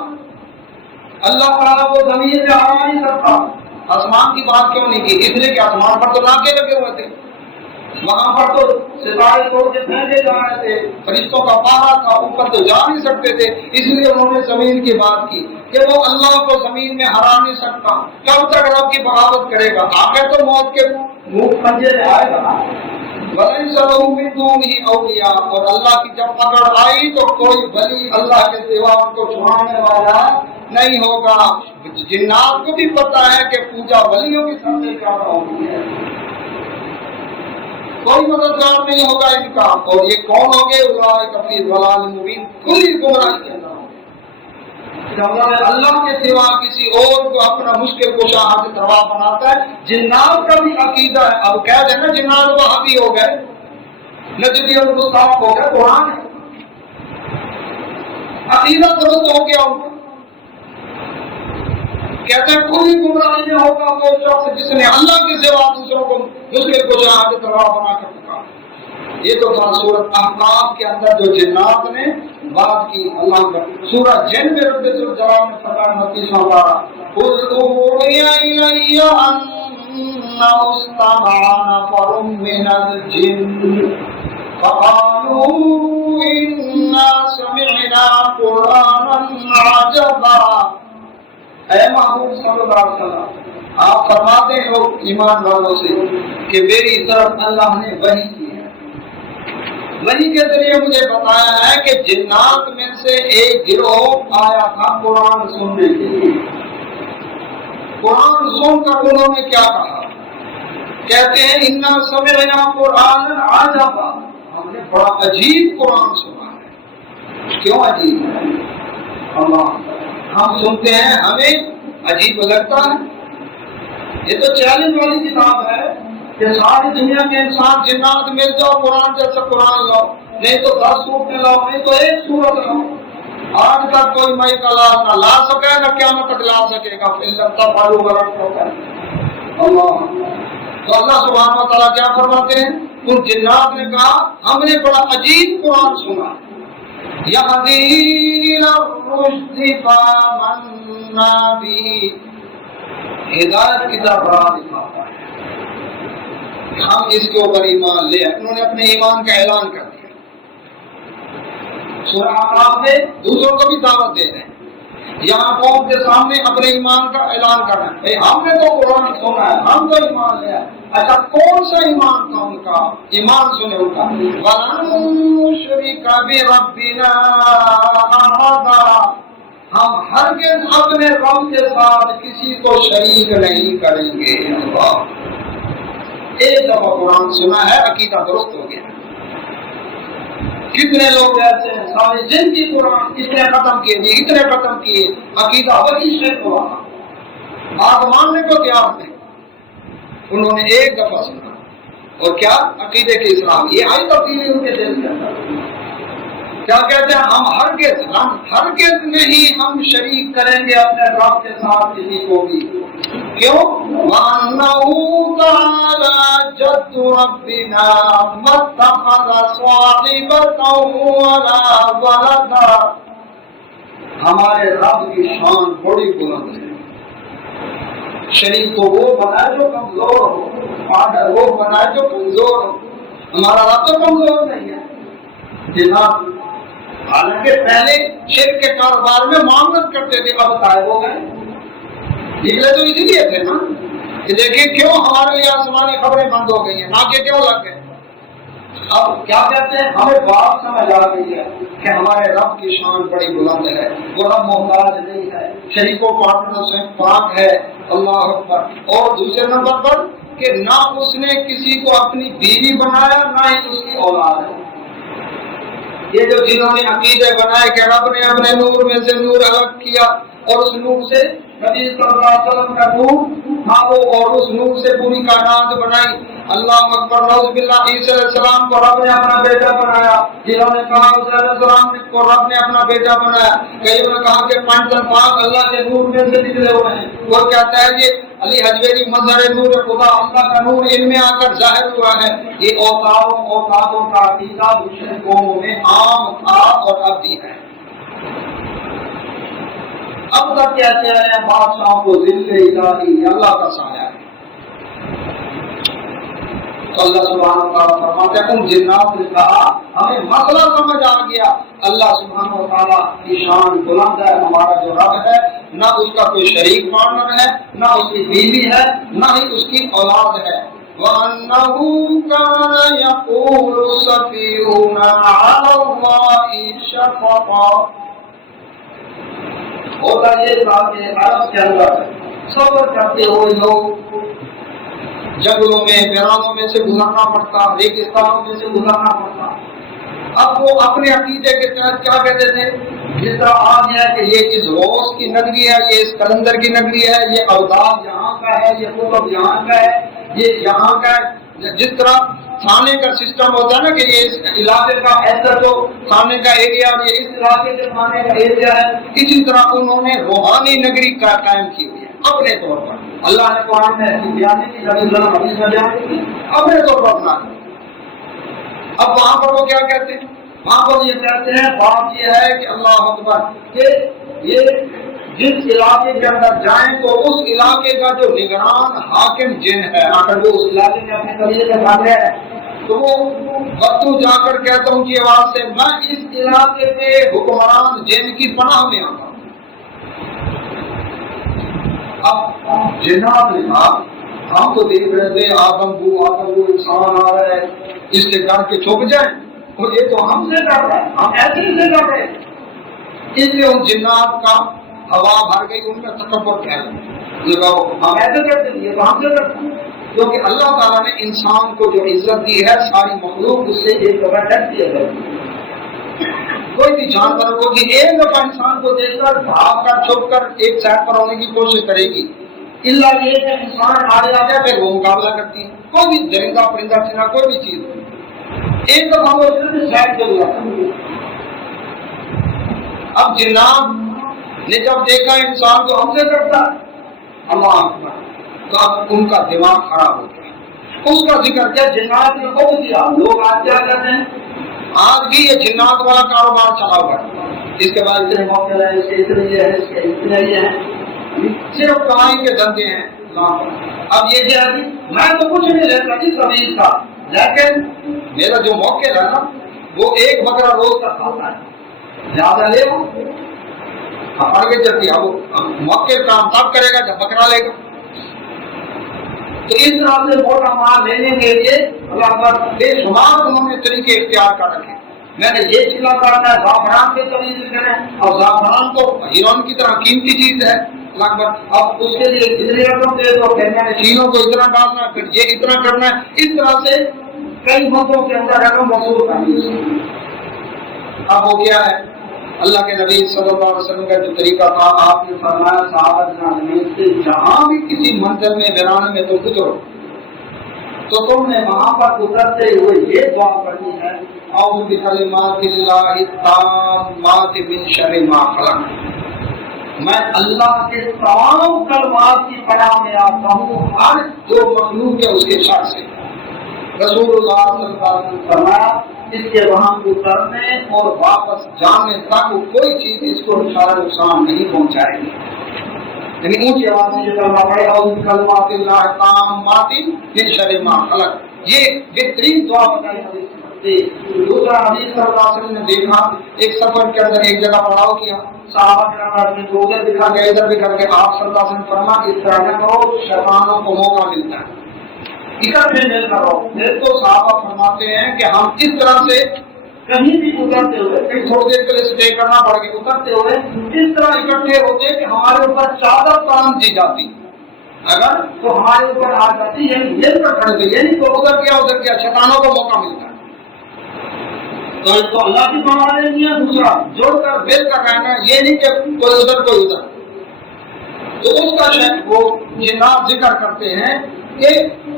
اللہ تعالیٰ کو زمین میں ہرا نہیں سکتا۔ آسمان کی بات کیوں نہیں کی؟ اس لیے کہ آسمان پر تو ناکے لگے ہوئے تھے، وہاں پر تو ستارے توڑ کے پھینکے جا رہے تھے، فرشتوں کا پہرا تھا، اوپر تو جا نہیں سکتے تھے، اس لیے انہوں نے زمین کی بات کی کہ وہ اللہ کو زمین میں ہرا نہیں سکتا، کب تک رب کی بغاوت کرے گا؟ آخر تو موت کے منہ پنجے میں آئے گا۔ وَلَيْسَ لَهُ مِن دُونِهِ أَوْلِيَاءُ، اور اللہ کی جب پکڑ آئی تو کوئی ولی اللہ کے سوا ان کو چھڑانے والا نہیں ہوگا۔ جنات کو بھی پتا ہے کہ پوجا ولیوں کی سب سے زیادہ ہوتی ہے، کوئی مددگار نہیں ہوگا ان کا، اور یہ کون ہوں گے؟ اولئک فی ضلال مبین، کھلی گمراہی کے اندر ہوں۔ اللہ کے سوا کسی اور کو اپنا مشکل کشا حاجت روا بناتا ہے۔ جنات کا بھی عقیدہ ہے، اب کہہ دیں نا جنات وہابی ہو گئے، نجدی اور گستاخ ہو گئے، قرآن ہے، عقیدہ درست ہو گیا ان کا۔ کہتے ہیں کھلی گمراہی میں ہوگا وہ شخص جس نے اللہ کے سوا دوسروں کو مشکل کو حاجت روا بنا کر پکارا۔ یہ تو تھا سورۃ احقاف کے اندر جو جنات نے بات کی اللہ کا۔ سورہ جن میں رب الجلال نے فرمایا 29واں پارہ، قُلْ أُوحِيَ إِلَيَّ أَنَّهُ اسْتَمَعَ نَفَرٌ مِّنَ الْجِنِّ فَقَالُوا إِنَّا سَمِعْنَا قُرْآنًا عَجَبًا۔ اے محبوب صلی اللہ علیہ وسلم، آپ فرماتے ہیں لوگ ایمان والوں سے کہ میری طرف اللہ نے وحی کی ہے، وحی کے ذریعے مجھے بتایا ہے کہ جنات میں سے ایک گروہ آیا تھا قرآن سننے کے لیے۔ قرآن سن کر انہوں نے کیا کہا؟ کہتے ہیں اِنَّا سَمِعْنَا قُرْآنًا عَجَبًا، ہم نے بڑا عجیب قرآن سنا ہے۔ کیوں عجیب ہے؟ اللہ ہم سنتے ہیں ہمیں عجیب لگتا ہے۔ یہ تو چیلنج والی کتاب ہے کہ ساری دنیا کے انسان جنات مل جاؤ قرآن جیسا قرآن لاؤ، نہیں تو 10 سورتیں لاؤ، نہیں تو ایک سورت لاؤ۔ آج تک کوئی مئی کا لاز نہ لا سکے، نہ قیامت تک لا سکے گا۔ اللہ تو اللہ سبحانہ و تعالیٰ کیا فرماتے ہیں؟ ان جنات نے کہا ہم نے بڑا عجیب قرآن سنا، یہدی الی الرشد فآمنا بہ، ہدایت کی طرف راہ دکھاتا ہے، ہم اس کے اوپر ایمان لے۔ انہوں نے اپنے ایمان کا اعلان کر دیا۔ سورہ اعراف میں دوسروں کو بھی دعوت دے رہے ہیں، یہاں قوم کے سامنے اپنے ایمان کا اعلان کرنا ہے، ہم نے تو قرآن سنا ہے، ہم تو ایمان لے آئے۔ اچھا کون سا ایمان تھا ان کا؟ ایمان سنے ان کا، وَلَن نُشْرِكَ بِرَبِّنَا أَحَدًا، ہم ہرگز اپنے رب کے ساتھ کسی کو شریک نہیں کریں گے۔ اللہ ایک دفعہ قرآن سنا ہے، عقیدہ درست ہو گیا۔ کتنے لوگ ایسے ہیں سارے جن کی قرآن کتنے ختم کیے جی، اتنے ختم کیے، عقیدہ وہی شرک ہوا، بات ماننے کو تیار نہیں، انہوں نے ایک دفعہ سنا اور کیا عقیدے کی اصلاح، یہ آئی تبدیلی ان کے دل کے اندر۔ کیا کہتے ہیں؟ ہم ہرگز نہیں ہم شریک کریں گے اپنے رب کے ساتھ کسی کو بھی، کیوں؟ وَأَنَّهُ تَعَالَى جَدُّ رَبِّنَا مَا اتَّخَذَ صَاحِبَةً وَلَا وَلَدًا، ہمارے رب کی شان بڑی بلند ہے، شریک کو وہ بنائے جو کمزور ہو، پاگل وہ بنائے جو کمزور ہو، ہمارا رب تو کمزور نہیں ہے جناب۔ حالانکہ پہلے شرک کے کاروبار میں معاملت کرتے تھے، اب غائب ہو گئے، نکلے تو اسی لیے تھے نا کہ دیکھیں کیوں ہمارے لیے آسمانی خبریں بند ہو گئی ہیں، ناکے کیوں لگ گئے۔ اب کیا کہتے ہیں؟ ہمیں بات سمجھ آ گئی ہے کہ ہمارے رب کی شان بڑی بلند ہے، وہ رب محتاج نہیں ہے، شریکوں پارٹنر سے پاک ہے، اللہ اکبر۔ اور دوسرے نمبر پر کہ نہ اس نے کسی کو اپنی بیوی بنایا، نہ ہی اس کی اولاد ہے۔ یہ جو جنہوں نے عقیدے بنائے کہ رب نے اپنے نور میں سے نور الگ کیا اور اس نور سے نبی صلی اللہ علیہ وسلم کا نور مانگو اور اس نور سے پوری کائنات بنائی، اللہ اکبر، نعوذ باللہ۔ عیسیٰ علیہ السلام کو رب نے اپنا بیٹا بنایا، جنہوں نے کہا عیسیٰ علیہ السلام کو رب نے اپنا بیٹا بنایا، کئیوں نے کہا کہ پنجتن پاک اللہ کے نور میں سے نکلے ہوئے ہیں۔ وہ کہتا ہے کہ علی حجویری مظہر نور خدا، اللہ کا نور ان میں آ کر ظاہر ہوا ہے۔ یہ اوتادوں کا عقیدہ دوسرے قوموں میں عام تھا اور اب بھی ہے۔ اب تک کہتے ہیں بادشاہوں کو ذل الہی اللہ کا سایہ ہے۔ تو اللہ سبحانہ وتعالیٰ فرماتے ہیں ان جنات نے کہا ہمیں مسئلہ سمجھ آ گیا، اللہ سبحانہ وتعالیٰ کی شان بلند ہے، ہمارا جو رب ہے نہ اس کا کوئی شریک پارٹنر ہے، نہ اس کی بیوی ہے، نہ ہی اس کی اولاد ہے۔ وَأَنَّهُ كَانَ يَقُولُ سَفِيهُنَا عَلَى اللَّهِ شَطَطًا، ہوتا یہ تھا کہ عرب کے اندر سفر کرتے ہوئے لوگ جنگلوں میں ویرانوں میں سے گزرنا پڑتا، ریگستانوں میں سے گزرنا پڑتا۔ اب وہ اپنے عقیدے کے تحت کیا کہتے تھے، جس طرح آج ہے کہ یہ اس روز کی نگری ہے، یہ اس کلندر کی نگری ہے، یہ اوداد یہاں کا ہے، یہ قطب یہاں کا ہے، یہ یہاں کا ہے۔ جس طرح تھانے کا سسٹم ہوتا ہے نا کہ یہ اس علاقے کا ایسا تو تھانے کا ایریا اور یہ اس علاقے کے تھانے کا ایریا ہے، اسی طرح انہوں نے روحانی نگری کا قائم کی ہوئی ہے اپنے طور پر۔ اللہ نے قرآن میں ایسی بیان کی، نبی صلی اللہ علیہ وسلم حدیث میں بیان کی، اپنے طور پر اپنا۔ اب وہاں پر وہ کیا کہتے ہیں؟ وہاں پر یہ کہتے ہیں بات یہ ہے کہ اللہ اکبر کہ یہ جس علاقے کے اندر جائیں تو اس علاقے کا جو نگران حاکم جن ہے، اگر وہ اس علاقے میں اپنے طریقے سے کھاتے ہیں تو وہ بدو جا کر کہتا ہوں کی آواز سے میں اس علاقے کے حکمران جن کی پناہ میں آتا ہوں۔ اب جنات نے کہا ہم تو دیکھ رہے تھے آدم کو انسان آ رہا ہے، اس سے ڈر کے چھپ جائیں، اور یہ تو ہم سے ڈر رہا ہے، ہم ایسے سے ڈر رہے ہیں۔ اس لیے ان جنات کا ہوا بھر گئی، ان کا تکبر پھیل، ہم ایسے کرتے ہیں تو ہم سے ڈرتے ہیں، کیونکہ اللہ تعالیٰ نے انسان کو جو عزت دی ہے ساری مخلوق اس سے ایک دفعہ ڈرتی ہے۔ کوئی بھی جانور کو کہ ایک دفعہ انسان کو دیکھ کر بھاگ کر چھپ کر ایک سائڈ پر ہونے کی کوشش کرے گی، اللہ یہ کہ انسان آگے آ جائے پھر وہ مقابلہ کرتی ہے۔ کوئی بھی درندہ پرندہ چنا کوئی بھی چیز ایک دفعہ وہ سائڈ پہ ہوا۔ اب جنات نے جب دیکھا انسان کو ہم سے ڈرتا اللہ اکبر، تو اب ان کا دماغ خراب ہو گیا۔ اس کا ذکر کیا جنات نے خود کیا۔ لوگ آج کیا کہتے ہیں، آج بھی یہ جنات والا کاروبار چلا ہوا ہے، اس کے بعد اتنے موقع ہے، اس کے اتنے یہ ہے، اس کے اتنے یہ ہیں، صرف کمائی کے دھندے ہیں۔ اب یہ کیا ہے، میں تو کچھ نہیں لیتا جی زمین کا، لیکن میرا جو موقع ہے نا وہ ایک بکرا روز کا کھاتا ہے، زیادہ لے وہ آگے چلتی ہے، وہ موقع کام تب کرے گا جب بکرا لے گا۔ تو اس طرح سے موٹا مال لینے کے لیے اللہ بے شمار انہوں نے طریقے اختیار کر رکھے۔ میں نے یہ چلا کرنا ہے، زعفران کے طریقے کریں، اور زعفران تو ہیروئن کی طرح قیمتی چیز ہے لگ بھگ، اب اس کے لیے اتنی رقم دے دو، پھر میں نے چینوں کو اتنا ڈالنا ہے، پھر یہ اتنا کرنا ہے، اس طرح سے کئی مدوں کے اندر رقم وصول کرنی ہے۔ اب وہ کیا ہے؟ اللہ کے نبی صلی اللہ علیہ وسلم کا جو طریقہ تھا، آپ نے فرمایا صحابہ سے جہاں بھی کسی منزل میں ویرانے میں تم اترو تو تم نے وہاں پر اترتے ہوئے یہ دعا پڑھنی ہے، اعوذ بکلمات اللہ التامات من شر ما خلق، میں اللہ کے تمام کلمات کی پناہ میں آتا ہوں ہر جو مخلوق ہے اس کے شر سے۔ رسول اللہ صلی اللہ علیہ وسلم فرمایا اس کے وہاں اترنے اور واپس جانے تک کوئی چیز اس کو نقصان نہیں پہنچائے گی۔ یعنی اونچی آواز میں یہ کلمہ پڑھے اعوذ بکلمات اللہ التامات من شر ما خلق، یہ بہترین دعا بتائی حدیث میں۔ دوسرا حدیث صلی اللہ علیہ وسلم نے دیکھا ایک سفر کے اندر ایک جگہ پڑاؤ کیا، صحابہ کرام نے ادھر دکھا گیا ادھر بھی کر کے، آپ صلی اللہ علیہ وسلم فرما اس طرح نہ کرو، شیطانوں کو موقع ملتا ہے، اکٹھے مل کر رہو۔ پھر تو صحابہ فرماتے ہیں کہ ہم اس طرح سے کہیں بھی اترتے ہوئے، پھر تھوڑی دیر کے لیے اسٹے کرنا پڑ گیا، اترتے ہوئے اس طرح اکٹھے ہوتے کہ ہمارے اوپر چادر باندھ دی جاتی، اگر تو ہمارے اوپر آ جاتی ہے مل کر کھڑے تھے، یعنی تو ادھر کیا شیطانوں کو موقع ملتا ہے۔ تو ایک تو اللہ کی بنا لینی ہے، دوسرا جوڑ کر مل کر رہنا، یہ نہیں کہ کوئی ادھر کوئی ادھر۔ تو اس کا شاید وہ جنات ذکر کرتے ہیں کہ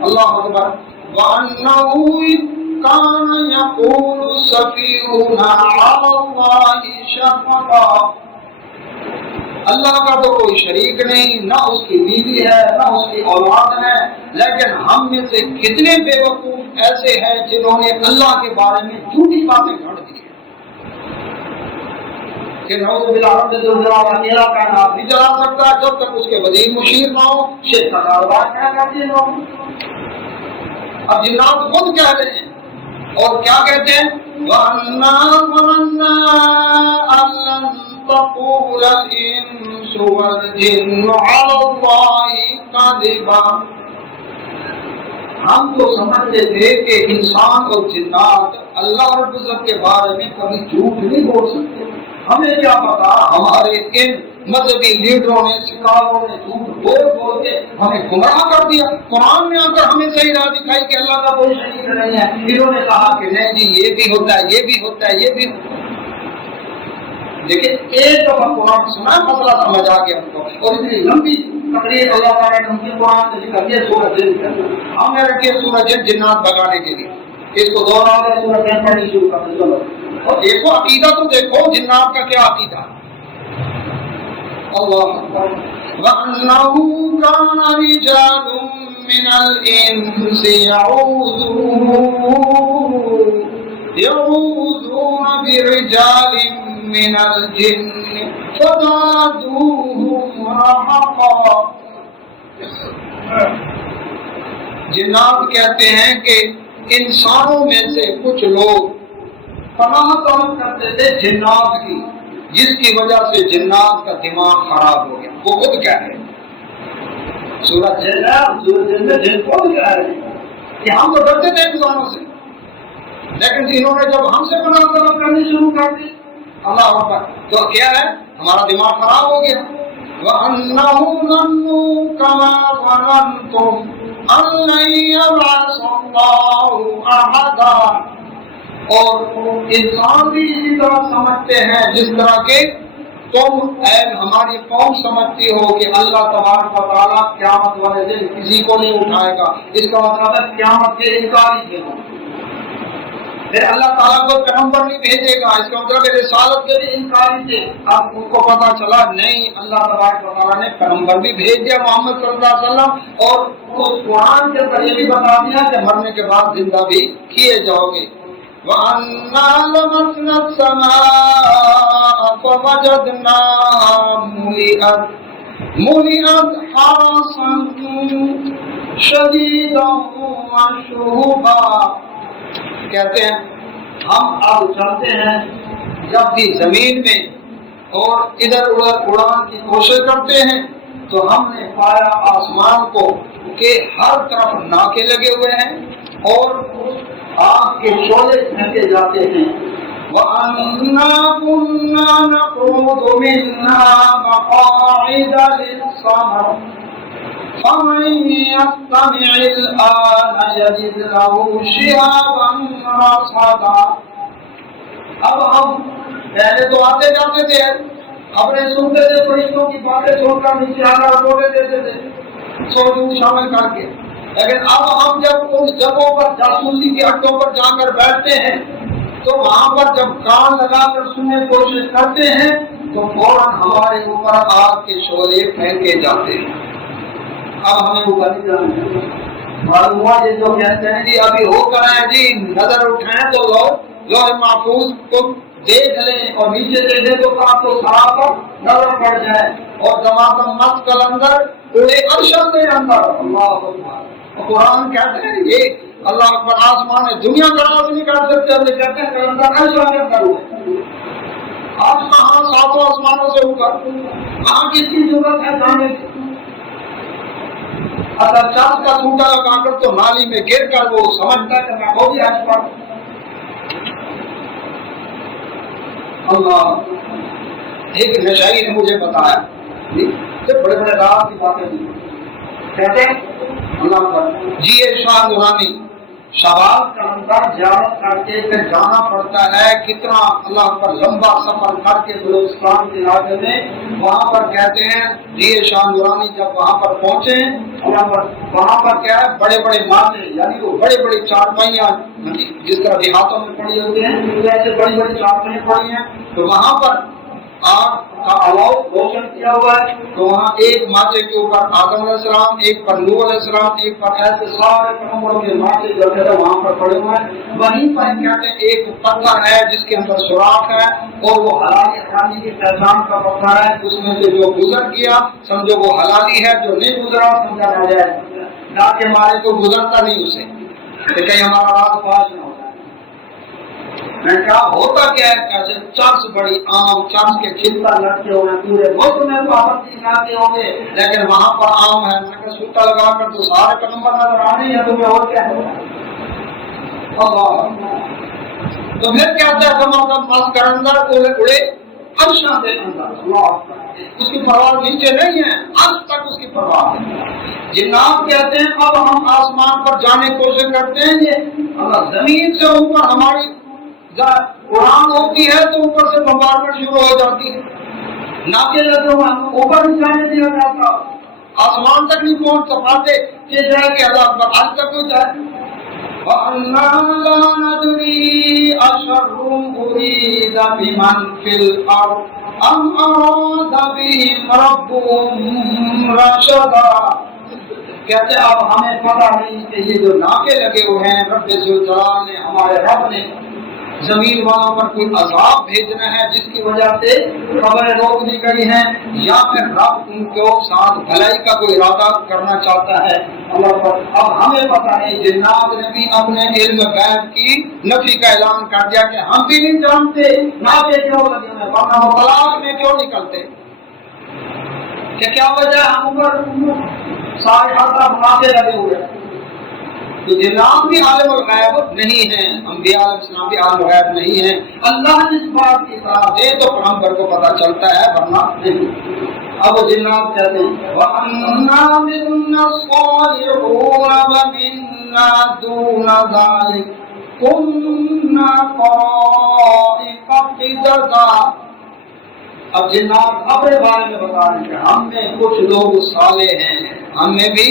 اللہ اکبر وَأَنَّهُ كَانَ يَقُولُ السَّفِيهُونَ عَلَى اللَّهِ شَفَقًا، اللہ کا تو کوئی شریک نہیں، نہ اس کی بیوی ہے نہ اس کی اولاد ہے، لیکن ہم میں سے کتنے بے وقوف ایسے ہیں جنہوں نے اللہ کے بارے میں جھوٹی باتیں گھڑ دی ہیں کہ نعوذ باللہ رب العزت اکیلا کائنات نہیں چلا سکتا جب تک اس کے وزیر مشیر نہ ہو، شیخ کا کاروبار کیا کرتے ہیں لوگ۔ اب جنات خود کہہ رہے ہیں اور کیا کہتے ہیں وَأَنَّا ظَنَنَّا أَن لَّن تَقُولَ الْإِنسُ وَالْجِنُّ عَلَى اللَّهِ كَذِبًا، ہم تو سمجھتے تھے کہ انسان اور جنات اللہ رب العزت کے بارے میں کبھی جھوٹ نہیں بول سکتے، ہمیں کیا پتا ہمارے ان مذہبی لیڈروں نے سکاروں نے جھوٹ بول کے ہمیں گمراہ کر دیا۔ قرآن میں آ کر ہمیں صحیح راہ دکھائی کہ اللہ کا کوئی شریک نہیں ہے، انہوں نے کہا کہ نہیں جی یہ بھی ہوتا ہے یہ بھی ہوتا ہے یہ بھی ہوتا ہے۔ لیکن ایک دفعہ قرآن سنا مسئلہ سمجھ آ گیا ہم کو، اور اتنی لمبی تقریر اللہ تعالیٰ نے ان کی قرآن سے ذکر کیا سورۃ جن، ہم نے رکھی ہے سورۃ جن جنات بگانے کے لیے، اس کو دوہرا کے سورۃ جن پڑھنی شروع کر دیں۔ چلو اور دیکھو عقیدہ تو دیکھو جنات کا کیا عقیدہ۔ اللہ وَأَنَّهُ كَانَ رِجَالٌ مِّنَ الْإِنسِ يَعُوذُونَ بِرِجَالٍ مِّنَ الْجِنِّ فَزَادُوهُمْ رَهَقًا، جنات کہتے ہیں کہ انسانوں میں سے کچھ لوگ پناہ طلب کرتے تھے جنات کی، جس کی وجہ سے جنات کا دماغ خراب ہو گیا۔ وہ خود کہہ رہے ہیں سورۃ جن میں جن خود کہہ رہے ہیں کہ ہم تو ڈرتے تھے انسانوں سے، لیکن انہوں نے جب ہم سے پناہ طلب کرنی شروع کر دی اللہ اکبر تو کیا ہے ہمارا دماغ خراب ہو گیا۔ وَأَنَّهُمْ ظَنُّوا كَمَا ظَنَنتُمْ أَن لَّن يَبْعَثَ اللَّهُ أَحَدًا، اور انسان بھی اسی طرح سمجھتے ہیں جس طرح کہ تم اے ہماری قوم سمجھتی ہو کہ اللہ تبارک و تعالیٰ قیامت والے دن کسی کو نہیں اٹھائے گا، اس کا مطلب ہے قیامت کے انکاری کے ہوں، پھر اللہ تعالیٰ کو پیغمبر نہیں بھیجے گا، اس کا مطلب ہے رسالت کے بھی انکاری تھے۔ اب ان کو پتا چلا نہیں اللہ تبارک و تعالیٰ نے پیغمبر بھی بھیج دیا محمد صلی اللہ علیہ وسلم، اور اس قرآن کے ذریعے بھی بتا دیا کہ مرنے کے بعد زندہ بھی کیے جاؤ گے۔ وَأَنَّا لَمَسْنَا السَّمَاءَ فَوَجَدْنَاهَا مُلِئَتْ حَرَسًا شَدِيدًا وَشُهُبًا، کہتے ہیں ہم اب چلتے ہیں جب بھی زمین میں اور ادھر ادھر اڑان کی کوشش کرتے ہیں تو ہم نے پایا آسمان کو کہ ہر طرف ناکے لگے ہوئے ہیں اور آگ کے شعلے پھینکے جاتے ہیں۔ وَأَنَّا كُنَّا نَقْعُدُ مِنْهَا مَقَاعِدَ لِلسَّمْعِ فَمَن يَسْتَمِعِ الْآنَ يَجِدْ لَهُ شِهَابًا رَّصَدًا، اب ہم پہلے تو آتے جاتے تھے، اپنے سنتے تھے فرشتوں کی باتیں چھوڑ کر نیچے آ کر بولے دیتے تھے سوچ شامل کر کے، لیکن اب ہم جب ان جگہوں پر جاسوسی کے اڈوں پر جا کر بیٹھتے ہیں تو وہاں پر جب کان لگا کر سننے کی کوشش کرتے ہیں تو فوراً ہمارے اوپر آگ کے شعلے پھینکے جاتے ہیں۔ اب ہمیں اوپر نہیں جانا، معلوم ہوا یہ جو کہتے ہیں جی ابھی ہو کر آئے جی نظر اٹھائیں تو لوح محفوظ کو دیکھ لیں اور نیچے دیکھیں تو آپ کو صاف نظر پڑ جائے اور دماغ مت کلندر اڑے ارشد کے اندر اللہ اکبر۔ قرآن کہتے ہیں یہ اللہ اکبر آسمان ہے دنیا کراس نہیں کر سکتے، ہم کہتے ہیں کلندر ارشد کے اندر ہوئے، آپ کہاں ساتوں آسمانوں سے اوپر، کہاں کس کی ضرورت ہے جانے کی؟ اگر چاند کا ٹوٹا لگا کر تو نالی میں گر کر وہ سمجھتا ہے کہ میں وہ بھی حج پر اللہ۔ ایک نشائی نے مجھے بتایا، بڑے بڑے رات کی باتیں کہتے ہیں اللہ پر جی شاہ نورانی شباب کا اندر زیارت کر کے پھر جانا پڑتا ہے، کتنا اللہ پر لمبا سفر کر کے بلوچستان کے علاقے میں، وہاں پر کہتے ہیں جی شاہ نورانی جب وہاں پر پہنچے وہاں پر کیا ہے بڑے بڑے مالے، یعنی وہ بڑے بڑے چارپائیاں جس طرح دیہاتوں میں پڑی ہوتی ہیں ایسے بڑی بڑی چارپائیاں پڑی ہیں، تو وہاں پر آگ کا الاؤ روشن کیا ہوا ہے، تو وہاں ایک ماچے کے اوپر آدم علیہ السلام، ایک پر نوح علیہ السلام، ایک پر ایسے سارے پیغمبروں کے ماچے جو ہے وہاں پر پڑے ہوئے ہیں، وہیں پر کہتے ہیں ایک پتھر ہے جس کے اندر سوراخ ہے اور وہ حلالی حرامی کی پہچان کا پتھر ہے، اس میں سے جو گزر گیا سمجھو وہ حلالی ہے، جو نہیں گزرا سمجھا نہ جائے، نہ کہ ہمارے کو گزرتا نہیں اسے کہ کہیں ہمارا راز پاس نہ ہو۔ میں کہا ہوتا کیا ہے، کیسے چرس بڑی عام چرس کے چھلکا لٹکے ہوئے پورے ملک میں پابندی لاتے ہوں گے، لیکن وہاں پر عام ہے، میں کہا سوٹا لگا کر تو سارے پیغمبر نظر آ رہی ہیں، تمہیں اور کیا ہوگا؟ اللہ تو پھر کہتا ہے تمام مس کر اندر اڑے عرشاں دے اندر، اللہ اس کی پرواز نیچے نہیں ہے، آج تک اس کی پرواز ہے۔ جنات کہتے ہیں اب ہم آسمان پر جانے کی کوشش کرتے ہیں، یہ اللہ زمین سے اوپر ہماری قرآن ہوتی ہے تو اوپر سے بمبارمنٹ شروع ہو جاتی ہے، ناکے لگے ہوئے اوپر نہیں جانے دیا جاتا، آسمان تک نہیں پہنچ پاتے کہ جائے کہ اللہ پر آج تک ہو جائے۔ وَأَنَّا لَا نَدْرِي أَشَرٌّ أُرِيدَ بِمَنْ فِي الْأَرْضِ أَمْ أَرَادَ بِهِمْ رَبُّهُمْ رَشَدًا۔ کہتے اب ہمیں پتہ نہیں کہ یہ جو ناکے لگے ہوئے ہیں رب ذوالجلال نے، ہمارے رب نے زمین والوں پر کوئی عذاب بھیجنا ہے جس کی وجہ سے خبریں روک دی گئی ہیں، یا پھر رب ان کے ساتھ بھلائی کا کوئی ارادہ کرنا چاہتا ہے اللہ پر۔ اب ہمیں پتہ نہیں، جنات نے بھی اپنے علم غیب کی نفی کا اعلان کر دیا کہ ہم بھی نہیں جانتے ناکے کیوں لگے ہوئے، ورنہ مطلق میں کیوں نکلتے، کہ کیا وجہ ہم اوپر سارے ہر طرف ناکے لگے ہوئے۔ تو جنات بھی عالم الغیب نہیں ہیں، انبیاء علیہ السلام بھی عالم الغیب نہیں ہیں، اللہ جس بات کی اطلاع دے تو پیغمبر کو پتہ چلتا ہے ورنہ نہیں۔ اب جنات کہتے ہیں وَأَنَّا مِنَّا الصَّالِحُونَ وَمِنَّا دُونَ ذَلِكَ كُنَّا طَرَائِقَ قِدَدًا۔ اب جنات اپنے بارے میں بتا رہے ہیں، ہم میں کچھ لوگ صالح ہیں، ہم میں بھی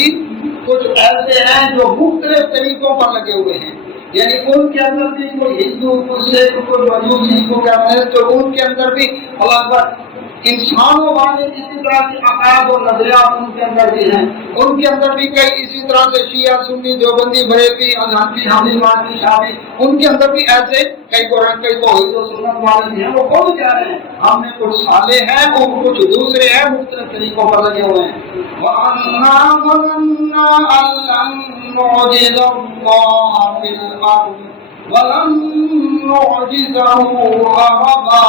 کچھ ایسے ہیں جو مختلف طریقوں پر لگے ہوئے ہیں، یعنی ان کے اندر بھی کوئی ہندو، کوئی سکھ، کوئی مجوسی، کوئی کیا، تو ان کے اندر بھی اللہ انسانوں والے اسی طرح کے عقائد اور نظریات ان کے اندر بھی ہیں، ان کے اندر بھی کئی اسی طرح سے شیعہ، سنی، دیوبندی، بریلوی، حنفی، حنبلی، شافعی، ان کے اندر بھی ایسے کئی قرآن کئی توحید و سنت والے بھی ہیں۔ وہ کون کہہ رہے ہیں ہم میں کچھ صالح ہیں اور کچھ دوسرے ہیں، مختلف طریقوں پر لگے ہوئے ہیں۔ وَأَنَّا ظَنَنَّا أَن لَّن نُّعْجِزَ اللَّهَ فِي الْأَرْضِ وَلَن نُّعْجِزَهُ هَرَبًا۔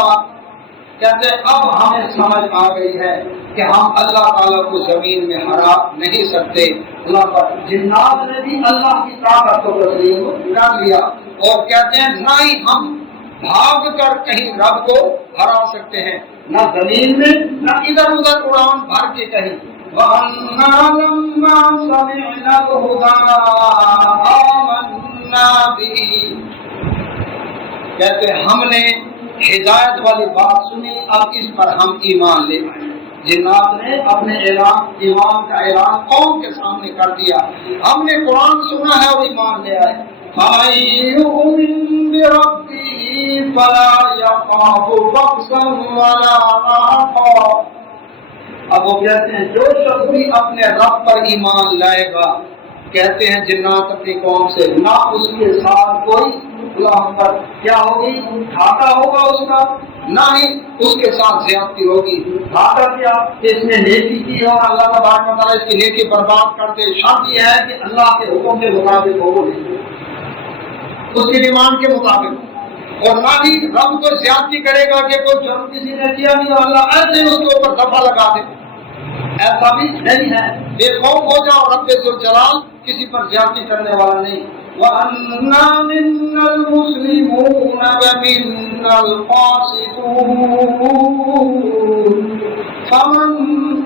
کہتے اب ہمیں سمجھ آ گئی ہے کہ ہم اللہ تعالیٰ کو زمین میں ہرا نہیں سکتے۔ اللہ پر جنات نے بھی اللہ کی طاقت کو تسلیم کر لیا اور کہتے ہیں نہ ہی ہم بھاگ کر کہیں رب کو ہرا سکتے ہیں، نہ زمین میں نہ ادھر ادھر اڑان بھر کے کہیں۔ وَأَنَّا لَمَّا سَمِعْنَا الْهُدَىٰ آمَنَّا بِهِ۔ کہتے ہم نے ہدایت والی بات سنی، اب اس پر ہم ایمان لے آئے۔ جنات نے اپنے ایمان کا اعلان قوم کے سامنے کر دیا، ہم نے قرآن سنا ہے اور ایمان لے آئے۔ فَمَن يُؤْمِن بِرَبِّهِ فَلَا يَخَافُ بَخْسًا وَلَا رَهَقًا۔ اب وہ کہتے ہیں جو شخص بھی اپنے رب پر ایمان لائے گا، کہتے ہیں جنات اپنی قوم سے، نہ اس کے ساتھ کوئی کیا ہوگی، گھاٹا ہوگا اس کا، نہ ہی اس کے ساتھ زیادتی ہوگی۔ گھاٹا کیا کہ اس نے نیکی کی اور اللہ تبارک و تعالیٰ اس کی نیکی برباد کر دے۔ شرط یہ ہے کہ اللہ کے حکم کے مطابق ہو، اس کی ڈیمانڈ کے مطابق، اور نہ ہی رب کو زیادتی کرے گا کہ کوئی جرم کسی نے کیا نہیں اور اللہ ایسے اس کے اوپر دفعہ لگا دے، ایسا بھی نہیں ہے۔ بے خوف ہو جاؤ، رب ذوالجلال کسی پر زیادتی کرنے والا نہیں۔ وَأَنَّا مِنَّا الْمُسْلِمُونَ وَمِنَّا الْقَاسِطُونَ فَمَنْ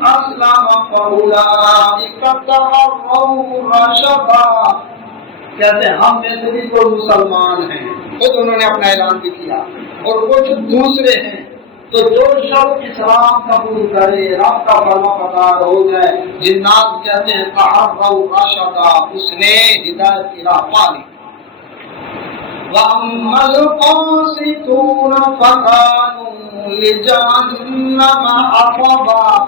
أَسْلَمَ فَأُولَئِكَ تَحَرَّوْا رَشَدًا۔ کہتے ہیں ہم میں سے بھی کوئی مسلمان ہیں، خود انہوں نے اپنا اعلان بھی کیا، اور کچھ دوسرے ہیں، تو جو شخص اسلام قبول کرے، رب کا فرما بردار ہو جائے، جنات کہتے ہیں تحروا رشدا، اس نے ہدایت کی راہ پا لی۔ وَأَمَّا الْقَاسِطُونَ فَكَانُوا لِجَهَنَّمَ حَطَبًا۔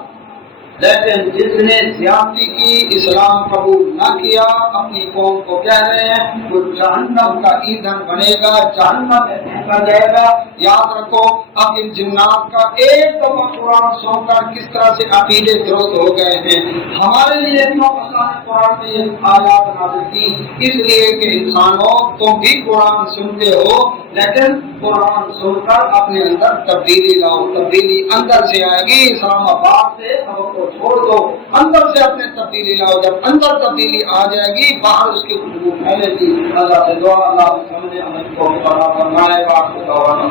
لیکن جس نے زیادتی کی، اسلام قبول نہ کیا، اپنی قوم کو کہہ رہے ہیں وہ جہنم کا ایندھن بنے گا، جہنم میں پھینکا جائے گا۔ یاد رکھو اب ان جنات کا ایک دفعہ قرآن سن کر کس طرح سے عقیدے درست ہو گئے ہیں۔ ہمارے لیے کیوں اللہ نے قرآن میں یہ آیات نازل کی؟ اس لیے کہ انسانوں تم بھی قرآن سنتے ہو، لیکن قرآن سن کر اپنے اندر تبدیلی لاؤ، تبدیلی اندر سے آئے گی۔ اسلام آباد سے چھوڑ دو، اندر سے اپنے تبدیلی لاؤ، جب اندر تبدیلی آ جائے گی باہر اس کی خوشبو پھیلے گی۔ اللہ سے دعا اللہ سمجھے ہمیں کو فرمائے، باقی دعوانا